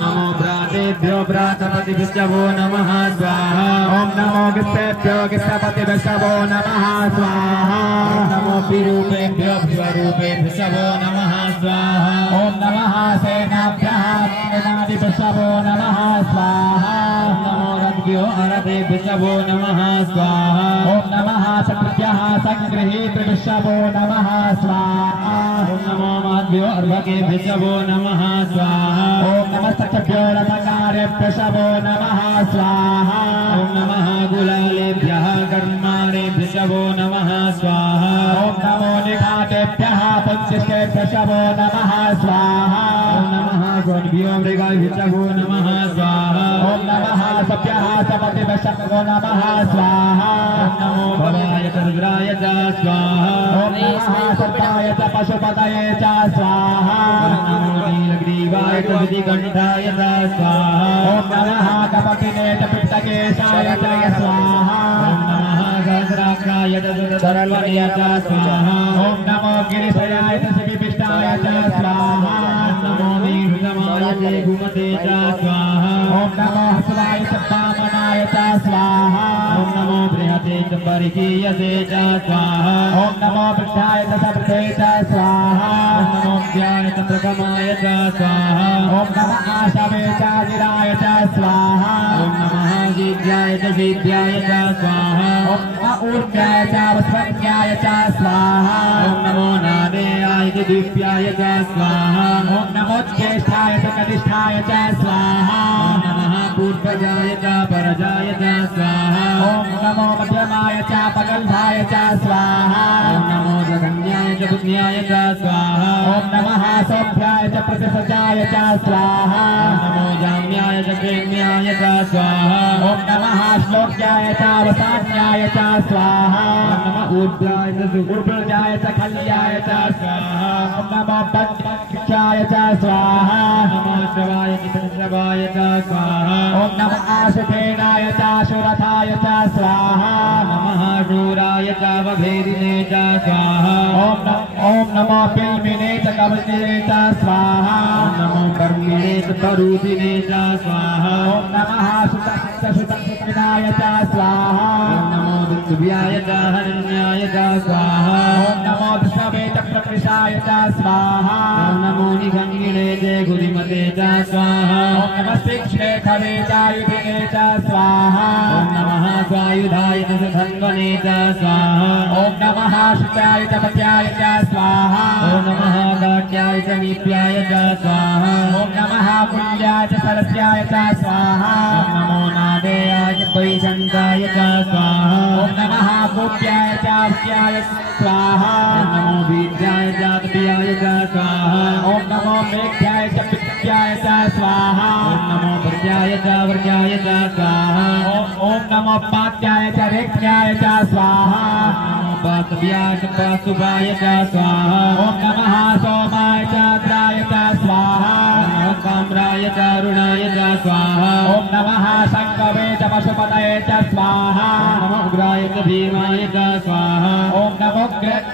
नमो भ्रातेभ्यो भ्रातपतिभ्यशभो नमः स्वाहा ॐ नमो गित्तेभ्यो गित्तपतिभ्यशभो नमः स्वाहा ॐ नमो विरूपेभ्यो विश्वरूपेभ्यशभो नमः स्वाहा ॐ नमः सेनाभ्यः सेनादिभ्यशभो नमः स्वाहा ॐ नमो रथभ्यो अरथेभ्यशभो नमः स्वाहा ॐ नमः शत्रुभ्यः सङ्गृहीतृभ्यशभो नमः स्वाहा ॐ नमो महद्भ्यो अर्भकेभ्यशभो नमः स्वाहा ॐ नमः सख्यभ्यो रथकारेभ्यशभो नमः स्वाहा ॐ नमः गुलालेभ्यः कर्मारेभ्यशभो नमः स्वाहा ॐ नमो निघाटेभ्यः पुञ्जिष्टेभ्यशभो नमः स्वाहा ॐ नमः गोभ्यो मृगाभ्यशभो नमः स्वाहा ॐ नमः सभ्यः सपतिभ्यशभो नमः स्वाहा ॐ नमो भवाय रुद्राय च स्वाहा ॐ नमः सर्पाय च पशुपतये च स्वाहा ॐ नमो नीलग्रीवाय च विधिकण्ठाय च स्वाहा ॐ नमः कपटिने च पित्तकेशाय च स्वाहा ॐ नमः सहस्राक्षाय च सुरधरवलय च स्वाहा ॐ नमो गिरिशयाय च शिविपिष्टाय च स्वाहा ॐ नमो नीलुतमाय च घुमते च स्वाहा ॐ नमो हसुराय च वामनाय वृषाय च स्वाहा ॐ नमो बृहते च परिकीयते च स्वाहा ॐ नमो वृद्धाय च सवृते च स्वाहा ॐ नमो ज्ञाय च प्रगमाय च स्वाहा ॐ नमः आशवे च गिराय च स्वाहा ॐ नमः शीघ्राय च शीघ्राय च स्वाहा ॐ नमः ऊर्ध्याय च वस्वज्ञाय च स्वाहा ॐ नमो नादेयाय च दिव्याय च स्वाहा ॐ नमो ज्येष्ठाय च कनिष्ठाय च स्वाहा ॐ नमः पूर्वजाय च परजाय च स्वाहा ॐ नमो मध्यमाय च पगल्भाय च स्वाहा ॐ नमो जगन्याय च बुद्ध्याय च स्वाहा ॐ नमः सौभ्याय च प्रतिसजाय च स्वाहा ॐ नमो जाम्याय च प्रेम्याय च स्वाहा ॐ नमः श्लोक्याय च वसान्याय च स्वाहा ॐ नमः ऊर्ध्वाय च ऊर्ध्वजाय च खल्याय च स्वाहा ॐ नमो पञ्चाय च स्वाहा नमो श्रवाय च श्रवाय च स्वाहा ॐ नमः आशुभेनाय च शुरथाय च स्वाहा नमः शूराय च वभेदिने च स्वाहा ॐ नमो बिल्मिने च कवचिने च स्वाहा ॐ नमो कर्मिणे च परूदिने च स्वाहा ॐ नमः सुतनाय च स्वाहा ॐ नमो दिव्याय च हरण्याय च स्वाहा ॐ नमो दशवे च प्रकृशाय च स्वाहा ॐ नमो निगङ्गिणे च गुदिमते च स्वाहा ॐ नमः शिक्षे खरे च युधिने च स्वाहा ॐ नमः स्वायुधाय च धन्वने च स्वाहा ॐ नमः शुचाय च पत्याय च स्वाहा ॐ नमः काट्याय च नीप्याय च स्वाहा ॐ नमः कुल्याय च सरस्याय च स्वाहा ॐ नमो नादेयाय च वैशङ्काय च स्वाहा ॐ नमः गोप्याय च वस्याय स्वाहा ॐ नमो बीजाय च तपयाय च स्वाहा ॐ नमो मेघ्याय च पित्याय च स्वाहा ॐ नमो भर्याय च वर्याय च स्वाहा ॐ नमो पात्याय च रेक्ष्याय च स्वाहा नमो पातव्याय च पासुभाय च स्वाहा ॐ नमः सोमाय च द्राय च स्वाहा नमः काम्राय च अरुणाय च स्वाहा ॐ नमः शङ्कवे च पशुपतये च स्वाहा नमो उग्राय च भीमाय च स्वाहा ॐ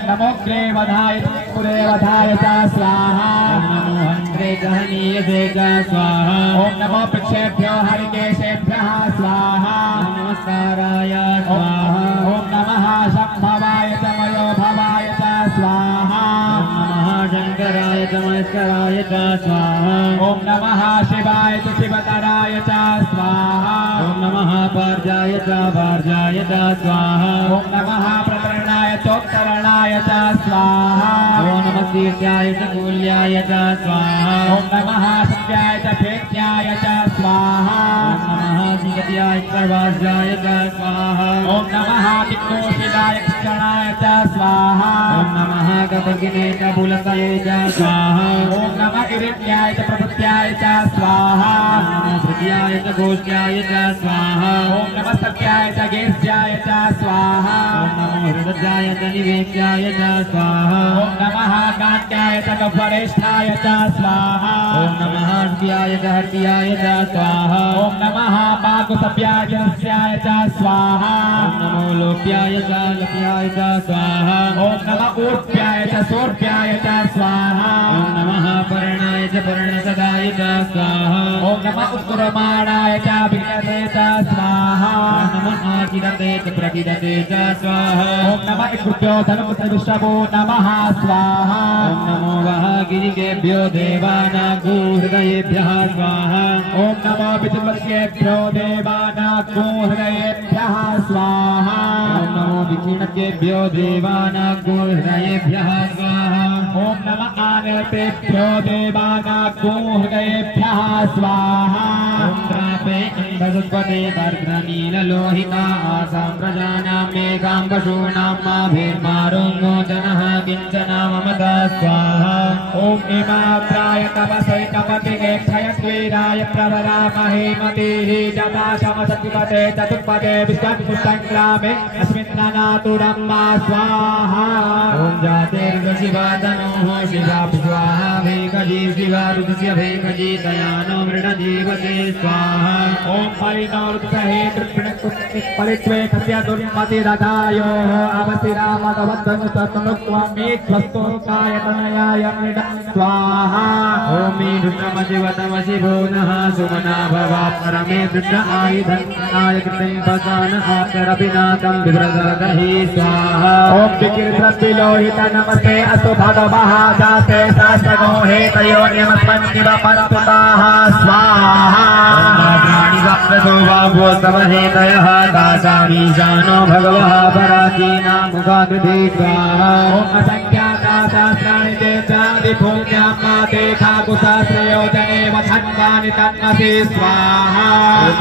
नमोग्रे वधाय पुरेवधाय च स्वाहा ॐ नमो हन्त्रे च हनीयसे च स्वाहा ॐ नमो वृक्षेभ्यो हरिकेशेभ्यः स्वाहा नमस्काराय स्वाहा ॐ नमः शम्भवाय च मयोभवाय च स्वाहा ॐ नमः शङ्कराय च महेश्वराय च स्वाहा ॐ नमः शिवाय च शिवतराय च स्वाहा ॐ नमः पार्जाय च भार्जाय च स्वाहा ॐ नमः प्रतरणाय चोत्तरणाय च स्वाहा ॐ नमः शीर्षाय च कूल्याय च स्वाहा ॐ नमः सत्याय च भेद्याय च स्वाहा ॐ नमः जिगत्याय च प्रवासाय च स्वाहा ॐ नमः दिक्कोशिलाय क्षणाय च स्वाहा ॐ नमः गतगिने च बुलकये च स्वाहा ॐ नमः गिरिण्याय च प्रभुत्याय च स्वाहा ॐ नमः भृत्याय च घोष्याय च स्वाहा ॐ नमः सत्याय च गेस्याय च स्वाहा ॐ नमो हृदयाय च निवेश्याय च स्वाहा ॐ नमः कान्त्याय च गह्वरेष्ठाय च स्वाहा ॐ नमः हर्ष्याय च हर्ष्याय च स्वाहा ॐ नमः पाकुसभ्याय च नस्याय च स्वाहा ॐ नमो लोप्याय च लप्याय च स्वाहा ॐ नमः ऊर्ध्याय च सोर्ध्याय च स्वाहा ॐ नमः पर्णाय च पर्णसदाय च स्वाहा ॐ नमः उत्कुरमाणाय च विघ्नते च स्वाहा ॐ नमः आकिरते च प्रकिरते च स्वाहा ॐ नमः इकुभ्यो धनुपुत्रविष्टभो नमः स्वाहा ॐ नमो वः गिरिकेभ्यो देवानागूहृदयेभ्यः स्वाहा ॐ नमो पितृवर्गेभ्यो देवानागूहृदयेभ्यः स्वाहा ॐ नमो विक्षिणकेभ्यो देवानागूहृदयेभ्यः स्वाहा ॐ नमः आनतेभ्यो देवानागूहृदयेभ्यः स्वाहा ॐ प्रापे अन्धसुत्वते वर्ग्रनीललोहिता आसां प्रजानां मेघां पशूनां माभिर्मारुन्मोचनः किञ्चन ममता स्वाहा ॐ इमात्राय तपसे कपतिगे क्षयद्वीराय प्रवरामहे मतिः जटाशमसतिपते चतुष्पदे विष्णुसङ्ग्रामे अस्मिन्ननातुरं मा स्वाहा ॐ जातेर्शिवा तनोः शिवा स्वाहा भेकजी शिवा ऋतुस्य भेकजी दयानो मृणजीवते स्वाहा ॐ परिणोरुत्सहे परित्वे कस्य दुर्मतिरथायोः अवतिरामगवद्दनुतनुत्वं मे स्वस्तोकाय तनयाय मृड स्वाहा ओम दुष्टमशिवतमशि भूनः सुमना भवा परमे दुष्ट आयुधनाय कृतिं पसान आकरभिनाकं विभ्रदरहि स्वाहा ओम विकीर्तिलोहित नमस्ते अस्तु भगवः दासे शास्त्रगो हेतयो नियमस्मन्निव पन्तुताः स्वाहा प्राणिवक्त्रतो वावो समहेतयः दासामीशानो भगवः पराचीना मुखाकृति स्वाहा ओम असंख्याता शास्त्राणि चेतादि पुण्यात्माते खाकुशास्त्रयोजने वधन्वानि तन्मसि स्वाहा ओम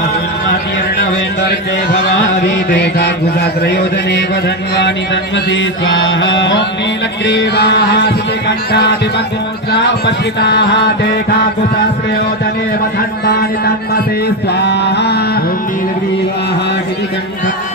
भवादि खाकुशास्त्रयोजने वधन्वानि तन्मसि स्वाहा ओम नीलग्रीवाः श्रीकण्ठादिपद्ममुद्रा उपस्थिताः ते खाकुशास्त्रयोजने वधन्वानि तन्मसि स्वाहा ओम नीलग्रीवाः श्रीकण्ठाः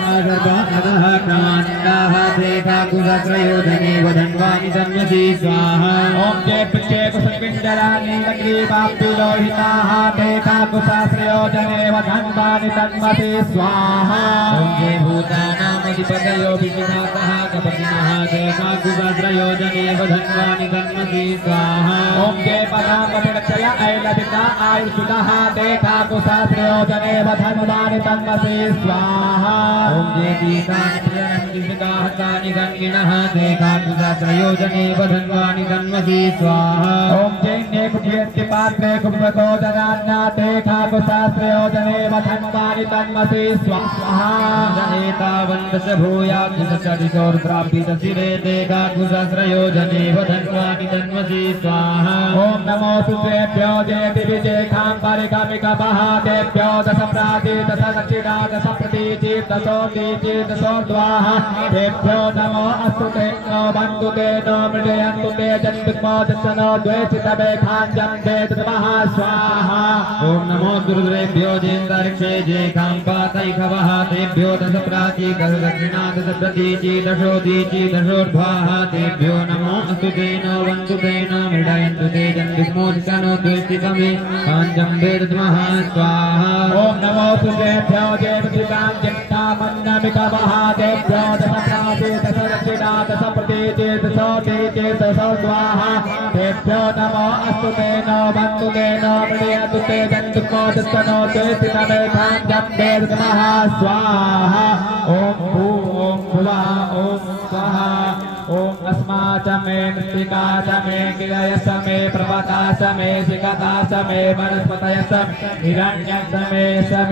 कान्ताः ते खाकुशास्त्रयोजने वधन्वानि तन्मसि स्वाहा ओम जय पिचे कुसुमिंदरा नीलग्रीवाप्तिलोहिताः ते खाकुशास्त्रयोजने वधन्वानि तन्मसि स्वाहा ओम जय भूतानामधिपतयो विशिखातः कपतिनः ते खाकुशास्त्रयोजने वधन्वानि तन्मसि स्वाहा ओम जय परामतिरक्षय ऐलविता आयुषुतः ते खाकुशास्त्रयोजने वधन्वानि तन्मसि स्वाहा ओम जय गीतानिप्रियनन्दिशिखाः तानि गङ्गिणः ते खाकुशास्त्रयोजने वधन्वानि तन्मसि स्वाहा ओम जैन्ये कुप्यन्ति पात्रे कुप्यतो ददान्ना ते खाकुशास्त्रयोजने वधन्वानि तन्मसि स्वाहा जनेतावन्दश भूयाद्विदशदिशोर्प्राप्तितशिरे ते खाकुशास्त्रयोजने वधन्वानि तन्मसि स्वाहा ओम नमो सुतेभ्यो जयति विजेखां परिकमिकपः तेभ्यो दशप्राति दश दक्षिणा दश प्रतीचि दशोतीचि दशोर्ध्वाः तेभ्यो नमो अस्तु ते नो बन्धु ते नो मृडयन्तु ते जन्मो दशनो द्वैचितमेखाञ्जं ते तद्मः स्वाहा ओम नमो गुरुदेभ्यो जेन्दरिक्षे जेखां पातैखवः तेभ्यो दश प्राची दश दक्षिणा दश प्रतीचि दशोतीचि दशोर्ध्वाः तेभ्यो नमो अस्तु ते नो बन्धु ते नो मृडयन्तु ते जन्मो दशनो द्वैचितमे काञ्जं ते तद्मः स्वाहा ओम नमो सुतेभ्यो जेवसिकां जन्तामन्नमिकवः तेभ्यो दश प्राची दश दक्षिणा दश प्रतीचि दशोतीचि दशोर्ध्वाः तेभ्यो नमो अस्तु ते नो बन्धु ते नो मृडयन्तु ते जन्मो दशनो द्वैचितमेखाञ्जं ते तद्मः स्वाहा ओम भुवः ओम स्वाहा ओम अस्मा च मे मृत्तिका च मे गिरय च मे प्रवता च मे शिखता च मे वनस्पतय च हिरण्यं च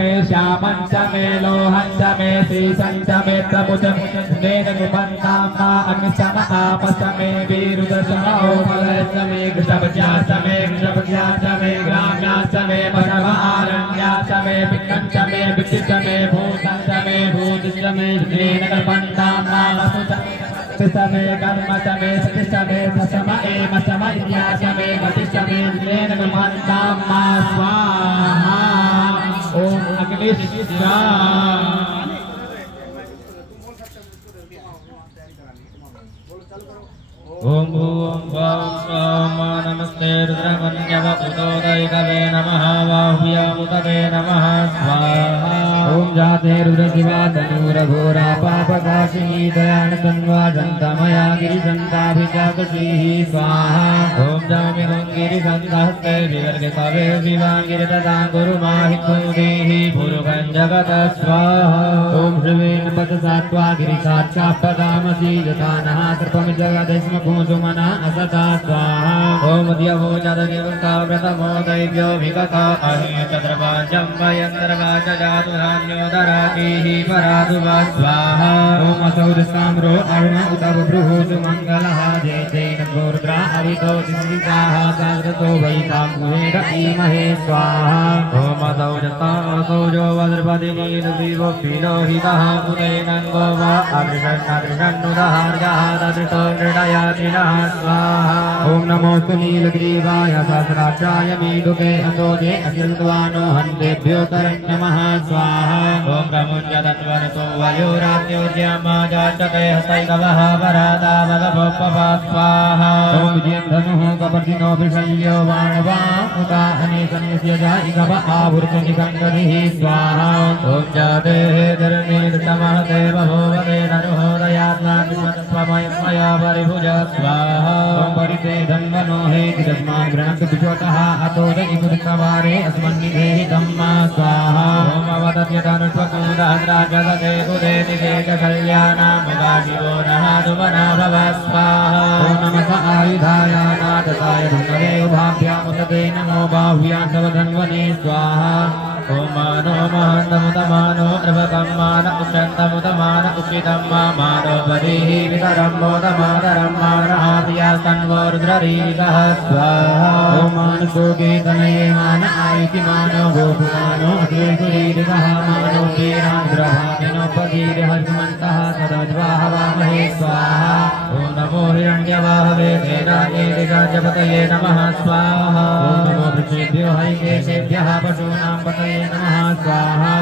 मे श्यामं च मे लोहं च मे श्रीशं च मे प्रभुजं स्नेन कुपन्तां मा अग्निशम आपस मे वीरुदशम ओमलय च मे वृषभज्या च मे ग्राम्या च मे पशव आरण्या च मे पिक्कं च मे विद्युत् च मे भूतं च मे भूतिश्च मे स्नेन कुपन्तां मा वसुच समय कर्म समय सति समय सम एम सम इत्या समय गति समय स्नेन कुपन्तां मा स्वाहा ओम अग्निश्चा ओम भूम वाम नमस्ते रुद्रमन्यव उदोदयिकवे नमः बाह्व्यामुतवे नमः स्वाहा ओम जाते रुद्रशिवा तनूरघोरा पापकाशिनी दयानतन्वा जन्तमया गिरिसन्ताभिजातशीः स्वाहा ओम जामि गिरिसन्धहस्ते विवर्गकवे शिवाङ्गिरितदा गुरुमाहिकुदेहि भुरुगं जगत स्वाहा ओम शिवेन पतसात्वा गिरिसाक्षात्पदामसि यथा नः कृपमि जगदस्म सुमना असता स्वाहा ओम दिवो चतुर्व्रतमो दैव्यो विगता अहिचन्द्रवाजं वयन्द्रवाच जातुधान्यो दरातिः पराधुवा स्वाहा ओम असौरसाम्रो अरुण उत बभ्रुः मंगलः जय जैन गोर्द्रा हरितो दिन्दिताः जाग्रतो वै काकुवेद ईमहे स्वाहा ओम असौजो वज्रपति नीलविवो पिलोहितः उदयनङ्गो वा अदृशन्नुदहार्यः तदृतो मृडयाति स्वाहा ओम नमोस्तु नीलग्रीवाय सहस्राक्षाय मीडुके असोजे अचिल्वानो हन्तेभ्यो तरण्यमः स्वाहा ओम प्रमुञ्चतत्वरतो वयोरात्योज्यमाजाचते हस्तैकवः वरादावदभोपवा स्वाहा स्वाहा ओम विजयं धनुः कपर्दिनो विषय्यो वाणवा उदा अनेकन्यस्य जायिकव आवृतनिकन्दधिः स्वाहा ओम जाते धर्मेर्तमः देव भोवते धनुहोदयात्मा विश्वतत्वमयमया परिभुज स्वाहा ओम परिते धन्वनो हेति तस्मात् गृणन्तु विश्वतः अतो दयिपुरुषवारे अस्मन्निधेहि धम्मा स्वाहा ओम अवदत्यतनुष्वकुन्दहद्राजगते कुदेति देशकल्याणामवाशिवो नः दुवना भव स्वाहा ओम नमः आयुधाय नादसाय धन्वने उभाभ्यामुदते नमो बाह्व्यां तव धन्वने स्वाहा ओम मानो महन्तमुतमानो नृपकम्मान उच्चन्तमुतमान उचितं मानो पदिः वितरं मोदमातरं मानः प्रिया तन्वो रुद्ररीकः स्वाहा ओम मानसोकेतनये मान आयुति मानो गोपुमानो अग्रेकुरीरिकः मानो वीरान्द्रभामिनो पदीर्हस्मन्तः सदज्वाहवामहे स्वाहा ओम नमो हिरण्यवाहवे सेनायेदिगाजपतये नमः स्वाहा ओम नमो वृक्षेभ्यो हैकेशेभ्यः पशूनां पतये नमः स्वाहा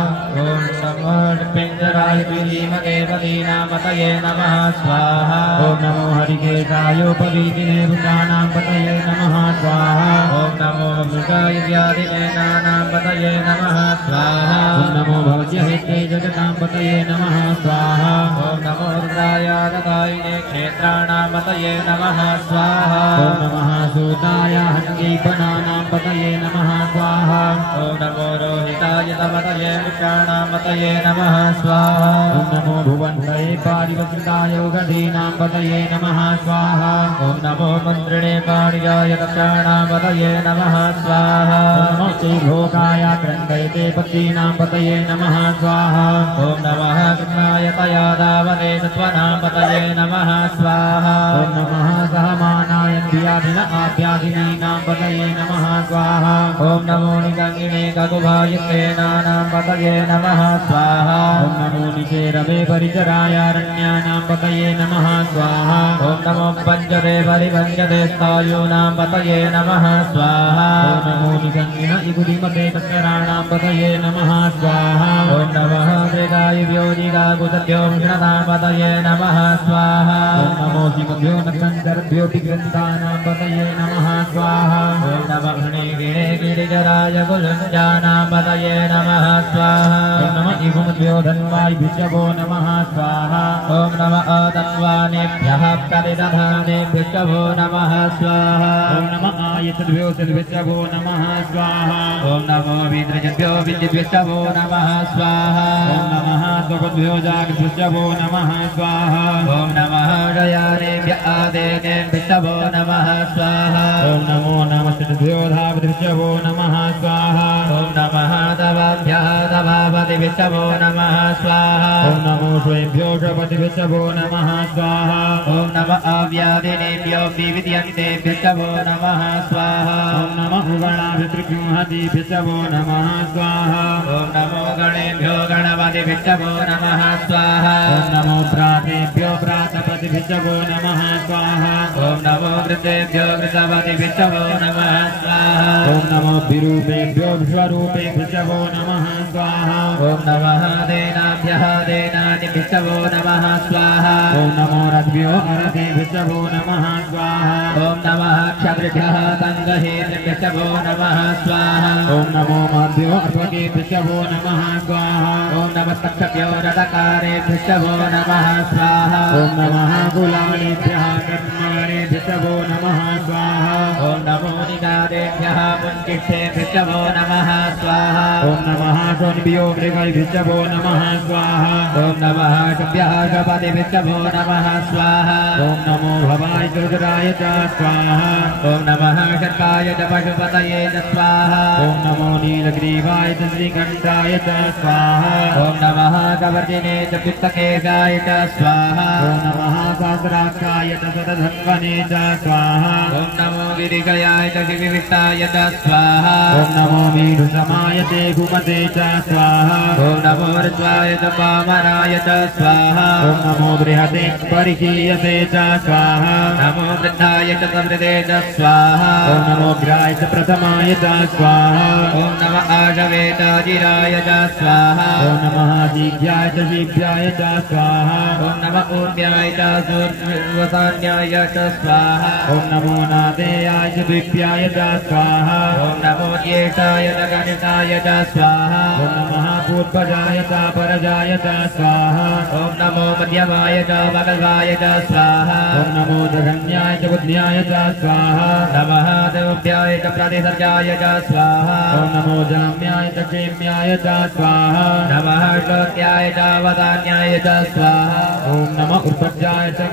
ओम नमो पिञ्जराय विलीमदेवदीनां पतये नमः स्वाहा ओम नमो हरिकेशायोपवीतिने वृषाणां पतये नमः स्वाहा ओम नमो मृगाय व्याधिनेनानां पतये नमः स्वाहा ओम नमो भवज्यहेत्यै जगतां पतये नमः स्वाहा ओम नमो रुद्राय ददायिने क्षेत्राणां पतये नमः स्वाहा ओम नमः सूताय हन्यैपनानां पतये नमः स्वाहा ओम नमो रोहिताय तपतये वृषाणां पतये नमः स्वाहा ओम नमो भुवन्तये पारिवसृताय गधीनां पतये नमः स्वाहा ओम नमो मन्त्रिणे कार्याय दक्षाणां पतये नमः स्वाहा ओम नमो श्रीभोगाय क्रन्दयते पतीनां पतये नमः स्वाहा ओम नमः कृष्णाय तयादावने सत्त्वनां पतये नमः स्वाहा ओम नमः सहमानाय धियाधिन आभ्याधिनीनां पतये नमः स्वाहा ओम नमो निगङ्गिने गगुभायसेनानां पतये नमः स्वाहा ओम नमो निचेरवे परिचरायारण्यानां पतये नमः स्वाहा ओम नमो पञ्चदे परिभञ्जदे स्थायूनां पतये नमः स्वाहा ओम नमो निगङ्गिन इगुदिमते तस्कराणां पतये नमः स्वाहा ओम नमः वेदाय व्योजिगागुसत्यो विष्णतां पतये नमः स्वाहा ओम नमो शिवभ्यो नक्षन्तर्भ्यो विग्रन्थानां पतये नमः स्वाहा ओम नमः गिणे गिरिजराय कुलुञ्जानां पतये नमः स्वाहा ओम नमः इगुमभ्यो धन्वाय भिषभो नमः स्वाहा ओम नमः अतन्वानेभ्यः प्रतिदधानेभ्यो नमः स्वाहा ओम नमः आयतभ्यो सद्भिषभो नमः स्वाहा ओम नमो विद्रजभ्यो विद्यभ्यो नमः स्वाहा ओम नमः स्वभ्यो जागृभ्यो नमः स्वाहा ओम नमः जयानेभ्य आदेनेभ्यो नमः स्वाहा ओम नमो नमस्तेभ्यो धावभ्यो नमः स्वाहा ओम नमः दवाभ्यः दवापतिभ्यो नमः स्वाहा ओम नमो श्वेभ्यो शपतिभ्यो नमः स्वाहा ओम नमः अव्याधिनेभ्यो विविद्यन्तेभ्यो नमः स्वाहा ओम नमः गणाभितृभ्यो नमः स्वाहा ओम नमो गणेभ्यो गणपतिभ्यो नमः स्वाहा ओम नमो प्रातेभ्यो प्रातपतिभ्यो नमः स्वाहा ओम नमो घृतेभ्यो घृतपतिभ्यो नमः स्वाहा ओम नमो विरूपेभ्यो विश्वरूपेभ्यो नमः स्वाहा ओम नमः देनाभ्यः देनादिभ्यो नमः स्वाहा ओम नमो रथभ्यो अरथेभ्यो नमः स्वाहा ओम नमः क्षत्रिभ्यः तङ्गहेभ्यो नमः स्वाहा ओम नमो महद्भ्यो अर्वकेभ्यो नमः स्वाहा ओम नमः तक्षभ्यो रथकारेभ्यो नमः स्वाहा ओम नमः कुलालेभ्यः कर्मारेभ्यो नमः स्वाहा ओम नमो निदादेभ्यः पुण्डिष्ठेभ्यो नमः स्वाहा ओम नमः शोनिभ्यो मृगैभ्यो नमः स्वाहा ओम नमः शुभ्यः शपतिभ्यो नमः स्वाहा ओम नमो भवाय रुद्राय च स्वाहा ओम नमः शर्काय च पशुपतये च स्वाहा ओम नमो नीलग्रीवाय च श्रीकण्ठाय च स्वाहा ओम नमः कवर्जिने च पित्तकेशाय च स्वाहा ओम नमः सहस्राक्षाय च शतधन्वने च स्वाहा ओम नमो गिरिगयाय च शिविविष्टाय च स्वाहा ओम ॐ नमो मीढुसमाय ते घुमते च स्वाहा ॐ नमो ऋत्वाय च पामराय च स्वाहा ॐ नमो बृहते परिकीयते च स्वाहा नमो वृद्धाय च समृते च स्वाहा ॐ नमो ग्राय च प्रथमाय च स्वाहा ॐ नमः आशवेताजिराय च स्वाहा ॐ नमः दीघ्याय च शीघ्राय च स्वाहा ॐ नमः ऊर्ध्याय च सूर्यवसान्याय च स्वाहा ॐ नमो नादेयाय च द्विप्याय च स्वाहा ॐ नमो ज्येष्ठाय च कनिष्ठाय च स्वाहा ॐ नमः पूर्वजाय च परजाय च स्वाहा ॐ नमो मध्यमाय च मगल्वाय च स्वाहा ॐ नमो जघन्याय च बुद्ध्याय च स्वाहा नमः देव्याय च प्रतिसर्जाय च स्वाहा ॐ नमो जाम्याय च क्षेम्याय च स्वाहा नमः श्लोक्याय च वदान्याय च स्वाहा ॐ नमः उत्पत्याय च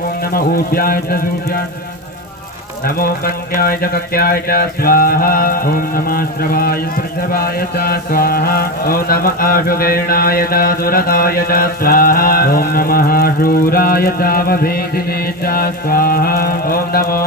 ॐ नमः ऊर्ध्याय च सूर्याय नमो कन्याय च कक्याय च स्वाहा ॐ नमः श्रवाय प्रसवाय च स्वाहा ॐ नमः आशुगेणाय च दुरताय च स्वाहा ॐ नमः शूराय च वभेदिने च स्वाहा ॐ नमो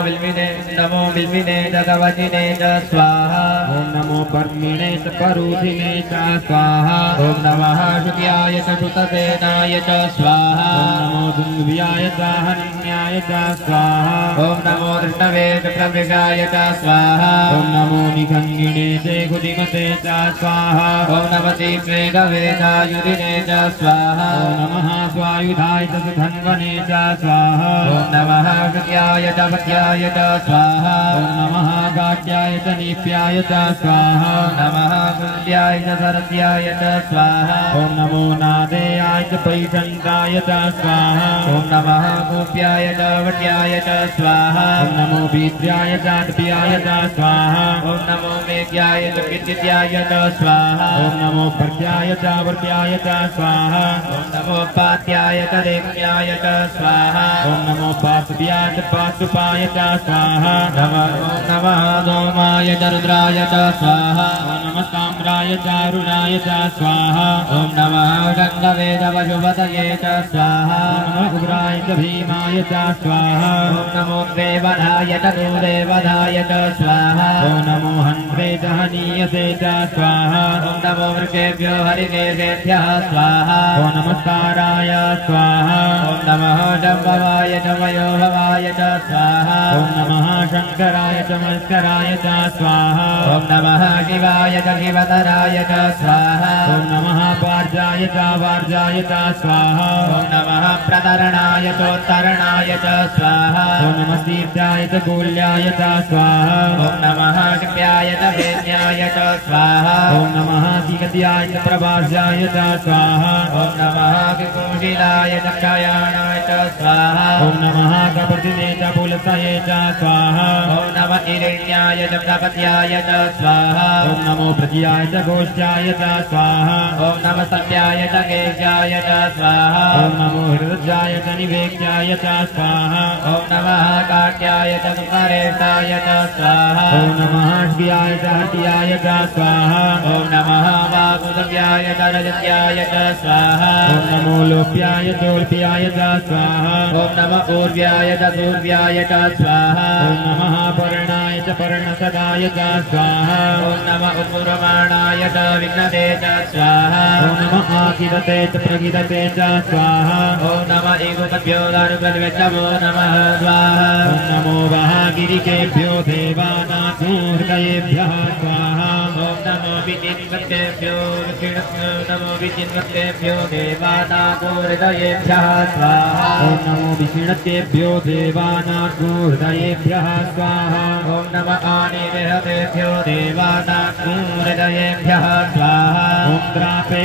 बिल्विने च कवचिने च स्वाहा ॐ नमो पर्मिणे च परूधिने च स्वाहा ॐ नमः शुक्याय च श्रुतसेनाय च स्वाहा ॐ नमो दुन्द्व्याय च हन्याय च स्वाहा ॐ नमो दृष्टवे च प्रविशाय च स्वाहा ॐ नमो निखङ्गिणे च गुदिमते च स्वाहा ॐ नमः तीव्रेगवेदायुधिने च स्वाहा ॐ नमः स्वायुधाय च सुधन्वने च स्वाहा ॐ नमः शुक्याय च पत्याय च स्वाहा ॐ नमः गाट्याय च नीप्याय च स्वाहा नमः कुल्याय च सरस्याय च स्वाहा ॐ नमो नादेयाय च पैषन्ताय च स्वाहा ॐ नमः गोप्याय च वट्याय च स्वाहा ॐ नमो बीद्याय च द्व्याय च स्वाहा ॐ नमो मेघ्याय च विद्युत्याय च स्वाहा ॐ नमो पर्याय च वर्त्याय च स्वाहा ॐ नमो पात्याय च रेक्ष्याय च स्वाहा ॐ नमो पार्श्व्याय च पादुपाय च स्वाहा ॐ नमः सोमाय च रुद्राय च स्वाहा ॐ नमः साम्राय च अरुणाय च स्वाहा ॐ नमः गङ्गवेदवशुपतये च स्वाहा ॐ नमः उग्राय च भीमाय च स्वाहा ॐ नमो देवदाय च दूरेवदाय च स्वाहा ॐ नमो हन्त्रे च हनीयसे च स्वाहा ॐ नमो वृषेभ्यो हरिकेशेभ्यः स्वाहा ॐ नमस्काराय स्वाहा ॐ नमः जम्बवाय च मयोभवाय च स्वाहा ॐ नमः शङ्कराय च मस्कराय च स्वाहा ॐ नमः शिवाय च शिवतराय च स्वाहा ॐ नमः वार्जाय च वार्जाय च स्वाहा ॐ नमः प्रतरणाय चोत्तरणाय च स्वाहा ॐ नमः सीताय च कूल्याय च स्वाहा ॐ नमः क्षिप्याय च वेद्याय च स्वाहा ॐ नमः सीगत्याय च प्रभास्याय च स्वाहा ॐ नमः कुकुशिलाय च क्षयाणाय च स्वाहा ॐ नमः कपर्दिने च पुलसये च स्वाहा ॐ नमः हिरण्याय च प्रपत्याय च स्वाहा ॐ नमो प्रज्याय च गोष्ठ्याय च स्वाहा ॐ नमः सत्याय च केशाय च स्वाहा ॐ नमो हृदयाय च निवेक्याय च स्वाहा ॐ नमः काट्याय च सुकरेशाय च स्वाहा ॐ नमः श्रियाय च हट्याय च स्वाहा ॐ नमः वाकुदव्याय च रजत्याय च स्वाहा ॐ नमो लोप्याय चोल्प्याय च स्वाहा ॐ नमः ऊर्व्याय च सूर्व्याय च स्वाहा ॐ नमः पर्णाय च पर्णसदाय च स्वाहा ॐ नमः उपपुरमाणाय च विघ्नते च स्वाहा ॐ नमः आकिरते च प्रगिरते च स्वाहा ॐ नमः एगुपद्भ्यो दारुकल्वेच्छवो नमः स्वाहा ॐ नमो वहागिरिकेभ्यो देवानाथोहृदयेभ्यः स्वाहा ॐ नमो विचिन्वत्तेभ्यो नमो विचिन्वत्तेभ्यो देवानाथोहृदयेभ्यः स्वाहा ॐ नमो विष्णुतेभ्यो देवानाथोहृदयेभ्यः स्वाहा ॐ नमः आनिवेहतेभ्यो देवानाथोहृदयेभ्यः स्वाहा ॐ द्रापे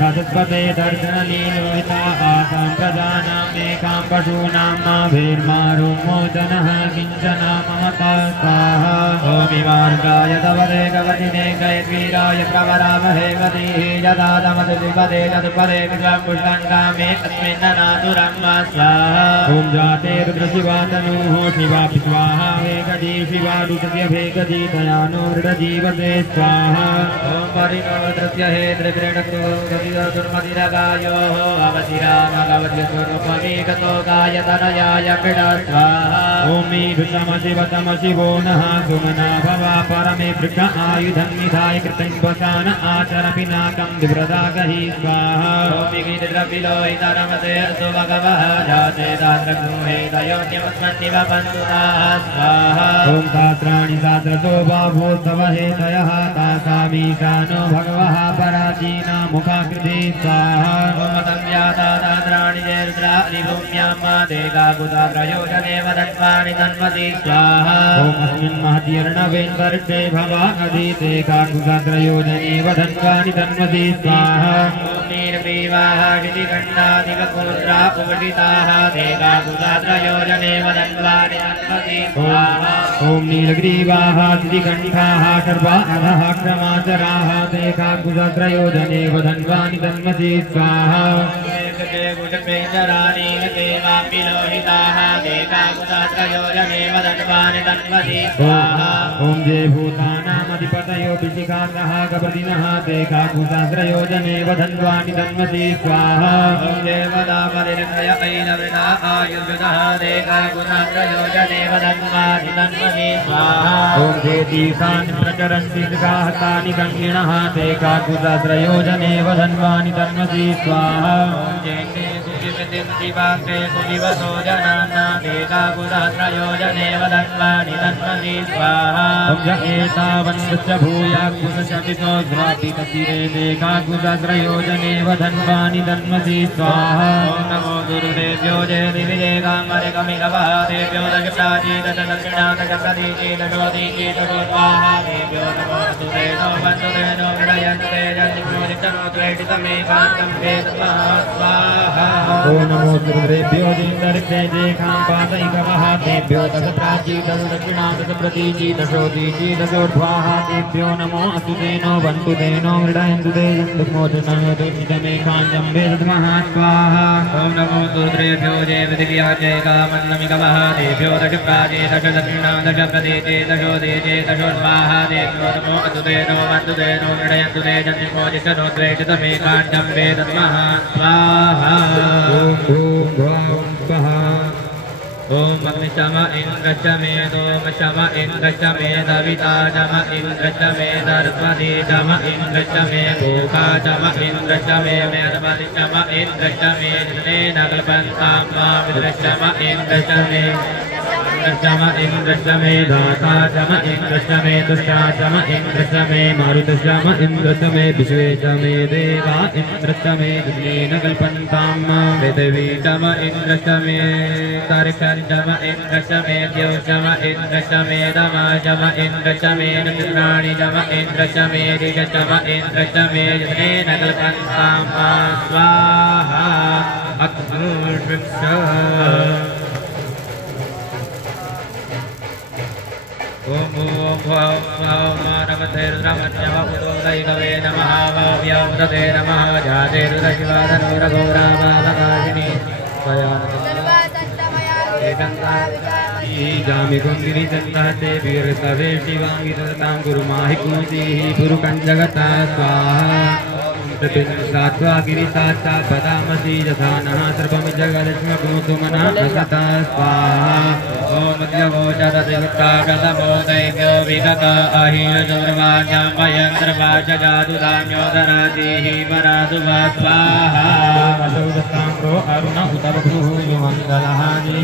भगवते दर्शनलीलोहिता आसां प्रजानां मेकां पशूनां माभिर्मारो मोचनः किञ्चन ममता स्वाहा ॐ विमार्गाय तवदे कवचिने गयद्वीराय प्रवरामहे गतिः यदा तमदुपदे तदुपदे विश्वं पुष्टङ्गामे अस्मिन्ननातुरं स्वाहा ॐ जाते रुद्रशिवा तनूः शिवा स्वाहा वेगजी शिवा रुद्रस्य भेगजी दयानो रुद्रजीवते स्वाहा ॐ परिणोद्रस्य हे त्रिप्रेणकृतिर्मतिरगायोः अवतिरामगवत्यस्वरूपमीगतो गायतनयाय क्रीडा स्वाहा ॐ मीढुतम शिवतम शिवो नः सुमना भवा परमे वृक्ष आयुधं निधाय कृतं वसान आचर पिनाकं विव्रताकहि स्वाहा जाते दात्रगुहे दयोन्यमस्मन्निव बन्धुताः स्वाहा ॐ शास्त्राणि शास्त्रतो बाभूत्सव हेतयः तासामीशानो भगवः पराचीना मुखाकृति स्वाहा ॐ संव्यातात्राणि जयरुद्राणि भूम्यां देगा कुता प्रयोजने वदन्वानि तन्मति स्वाहा ॐ अस्मिन् महतीर्णवेन्दर्षे भवा अधीते काकुतात्रयोजने वदन्वानि तन्मति स्वाहा नीलग्रीवाः गिरिखण्डादिवपुत्रा उपटिताः देगा कुतात्रयोजने वदन्वानि तन्मति स्वाहा ॐ नीलग्रीवाः गिरिकण्ठाः सर्वाधः क्रमाचराः देगा कुतात्रयोजने वदन्वानि तन्मति स्वाहा ॐ जय भूतानामधिपतयो विशिखासः गपतिनः देका कुशास्त्रयोजने वधन्वानि तन्मति स्वाहा ॐ देवदापरिरक्षय ऐनवृता आयुर्युधः देका कुशास्त्रयोजने वधन्वानि तन्मति स्वाहा ॐ देतीकानि प्रचरन्ति काहतानि गङ्गिणः देका कुशास्त्रयोजने वधन्वानि तन्मति स्वाहा शिवाग्रे सुदिवसो जनाना देगा कुशास्त्रयोजने वदन्वानि तन्मति स्वाहा एतावन्नश्च भूयाकुशशमितो द्वापितशिरे देगा कुशास्त्रयोजने वदन्वानि तन्मति स्वाहा ॐ नमो गुरुदेव्यो जय दिविदेगामरिकमिगवः देव्यो दक्षिणादशप्रदीचीदशोदीचीदशोदीचीदशोद्वाहा देव्यो नमो सुदेनो वन्दुदेनो मृडयन्ते जन्तिप्रोदिष्टनोद्वैटितमेकान्तं वेदमः स्वाहा ॐ नमो गुरुदेव्यो दिन्दर्भे देखां पादैकवः देव्यो दश प्राचीदश दक्षिणां दश प्रतीचीदशोदीचीदशोर्ध्वाः देव्यो नमो असुदेनो वन्तुदेनो मृडयन्तुते जन्तुमोचनायोदितमेकाञ्चं वेदमः स्वाहा ॐ नमो गुरुदेव्यो जय विदिव्याजयकामन्नमिकवः देव्यो दश प्राचीदश दक्षिणां दश प्रतीचीदशोदीचीदशोर्ध्वाः देव्यो नमो असुदेनो वन्तुदेनो मृडयन्तुते जन्तुमोचनायोदितमेकाञ्चं वेदमः स्वाहा ॐ अग्निशम इन्द्रश्च मेदोमशम इन्द्रश्च मे दविता शम इन्द्रश्च मे दर्पति शम इन्द्रश्च मे भूका शम इन्द्रश्च मे मेदपतिशम इन्द्रश्च मे नगल्पन्तां मा विद्रश्चम इन्द्रश्च मे शम इन्द्रश्च मे दाता शम इन्द्रश्च मे दुष्टा शम इन्द्रश्च मे मारुतशम इन्द्रश्च मे विश्वेश मे देवा इन्द्रश्च मे नगल्पन्तां पृथिवी शम इन्द्रश्च मे तारिकञ्चम इन्द्रश्च मे द्यौशम इन्द्रश्च मे दमा शम इन्द्रश्च मे नक्षत्राणि शम इन्द्रश्च मे दिशम इन्द्रश्च मे नगल्पन्तां स्वाहा अग्निर्वृक्षः ॐ मानवधैर्द्रमन्यवपुरोदैकवे नमः वाव्यवदते नमः जातेर्दशिवादनोरघोरामालकाशिनी जामिकुङ्गिरिचन्दहते वीरतवे शिवाङ्गिरतां गुरुमाहि कुञ्जीः पुरुकञ्जगता स्वाहा सात्वा गिरिसाचा पदामसि यथा नः सर्वं जगदस्मभूतुमना असता स्वाहा ॐ मध्यवोचरदिवक्तागतमो दैव्यो विगत अहिरजुर्वाण्यां भयन्द्रवाच जादुधान्योदराजिः परासुवा स्वाहा वसुदस्ताम्रो अरुण उतबभूः मङ्गलः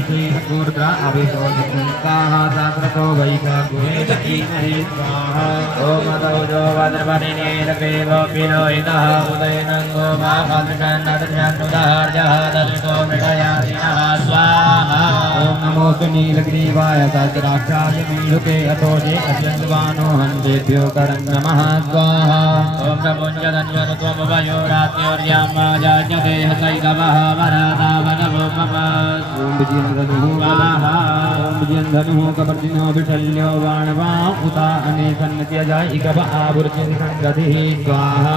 श्रीगुर्द्रा अभिषोदिताः सात्रतो वैकागुहेदकीमहे स्वाहा ॐ मदौजो वज्रपरिणीलपेवो पिलोहितः उदयनङ्गो मादृशन्नदृशन्नुदार्यः दर्शो मृडयादिनः स्वाहा ॐ नमोऽस्तु नीलग्रीवाय सहस्राक्षाय मीलुके अतोजे अत्यन्वानो हन्तेभ्यो करं नमः स्वाहा ॐ प्रपुञ्जधन्वरुत्वमवयोरात्योर्यामाजाज्यते हसैकवः वरादावनवो मम ॐ विजयन्धनुः कपर्दिनो विशल्यो बाणवा उता अनेकन्त्यजायिकव आवर्तिसङ्गतिः स्वाहा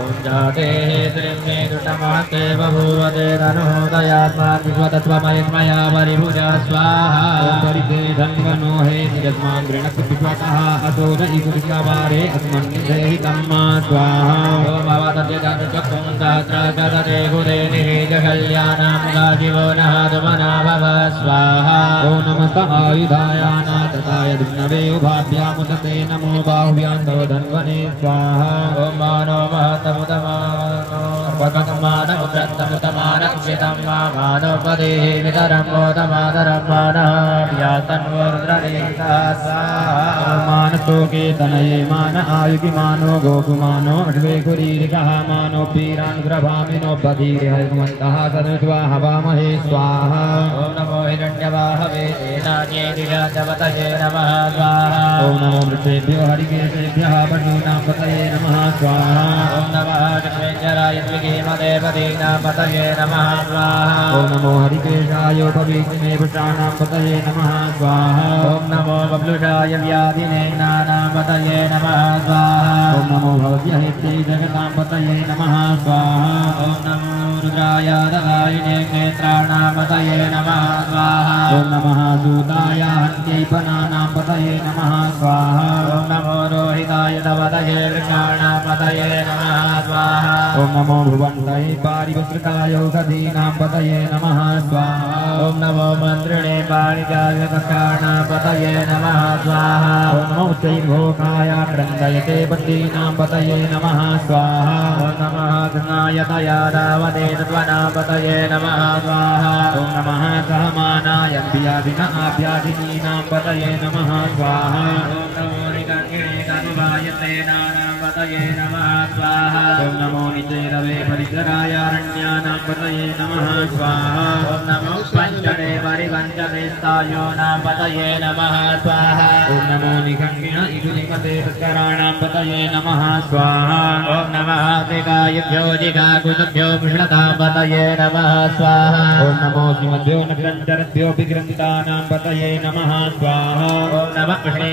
ॐ जाते त्रिम्ने कृतमास्ते बभूवते धनोदयात्मात् विश्वतत्त्वमयन्मया परिभुजा स्वाहा ॐ परिते धन्वनो हे यस्मान् गृणक् विश्वतः अतो न इकुरिकावारे अस्मन्निधेहि तम्मा स्वाहा ॐ भवतद्यजत्वं सहस्रशतते हुदेनिः कल्याणां गाजिवो नः दुमना भव स्वाहा ॐ नमस्त आयुधायानाथताय दुम्नवे उभाभ्यामुदते नमो बाहुभ्यान्तो धन्वने स्वाहा ॐ मानो महतमुदमानो भगतमानमुद्रत्तमुदमानक्षितं मानोपदेः वितरं मोदमादरं मानः व्यासन्वरुद्रदेवता स्वाहा मानस्तोके तनये मान आयुगिमानो गोकुमानो अड्वे कुरीरिकः मानो पीरानुग्रभामिनो बधीर्हैमन्तः सदुष्वा हवामहे स्वाहा ॐ नमो हिरण्यवाहवे तेनान्येतिराजवतये नमः स्वाहा ॐ नमो मृत्तेभ्यो हरिकेशेभ्यः पशूनां पतये नमः स्वाहा ॐ नमः चक्रेश्वराय द्विगेमदेवदीनां पतये नमः स्वाहा ॐ नमो हरिकेशाय पवित्रिमे पुषाणां पतये नमः स्वाहा ॐ नमो बब्लुषाय व्याधिनेनानां पतये नमः स्वाहा ॐ नमो भवद्यहेत्यै जगतां पतये नमः स्वाहा ॐ नमो रुद्राय ददायिने नेत्राणां पतये नमः स्वाहा ॐ नमः सूताय हन्त्यै पनानां पतये नमः स्वाहा ॐ नमो रोहिताय दवदये वृषाणां पतये नमः स्वाहा ॐ नमो भुवन्तये पारिवसृताय औषधीनां पतये नमः स्वाहा ॐ नमो मन्त्रिणे पारिजाय कक्षाणां पतये नमः स्वाहा ॐ नमो चैर्भोगाय क्रन्दयते बद्धीनां पतये नमः स्वाहा ॐ नमः गङ्गायतया दावदे तत्त्वनां पतये नमः स्वाहा ॐ नमः सहमानाय व्याधिनाभ्याधिनीनां पतये नमः स्वाहा ॐ नमो निगङ्गिणे कनुवायते नानां पतये नमः स्वाहा ॐ नमो निचेरवे परिचरायारण्यानां पतये नमः स्वाहा ॐ नमो पञ्चमे परिपञ्चमेस्तायोनां पतये नमः स्वाहा ॐ नमो निगङ्गिण इदुनिपते पुष्कराणां पतये नमः स्वाहा ॐ नमः दिगायुभ्यो जिगाकुशभ्यो पुष्णतां पतये नमः स्वाहा ॐ नमो श्रीमद्भ्यो नग्रञ्चरभ्यो विग्रन्थानां पतये नमः स्वाहा ॐ नमः कृष्णे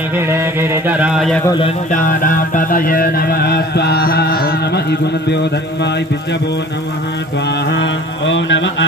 गिरिधराय कुलञ्चानां पतये नमः स्वाहा ॐ नमः इगुणभ्यो धन्वाय विद्यभो नमः स्वाहा ॐ नमः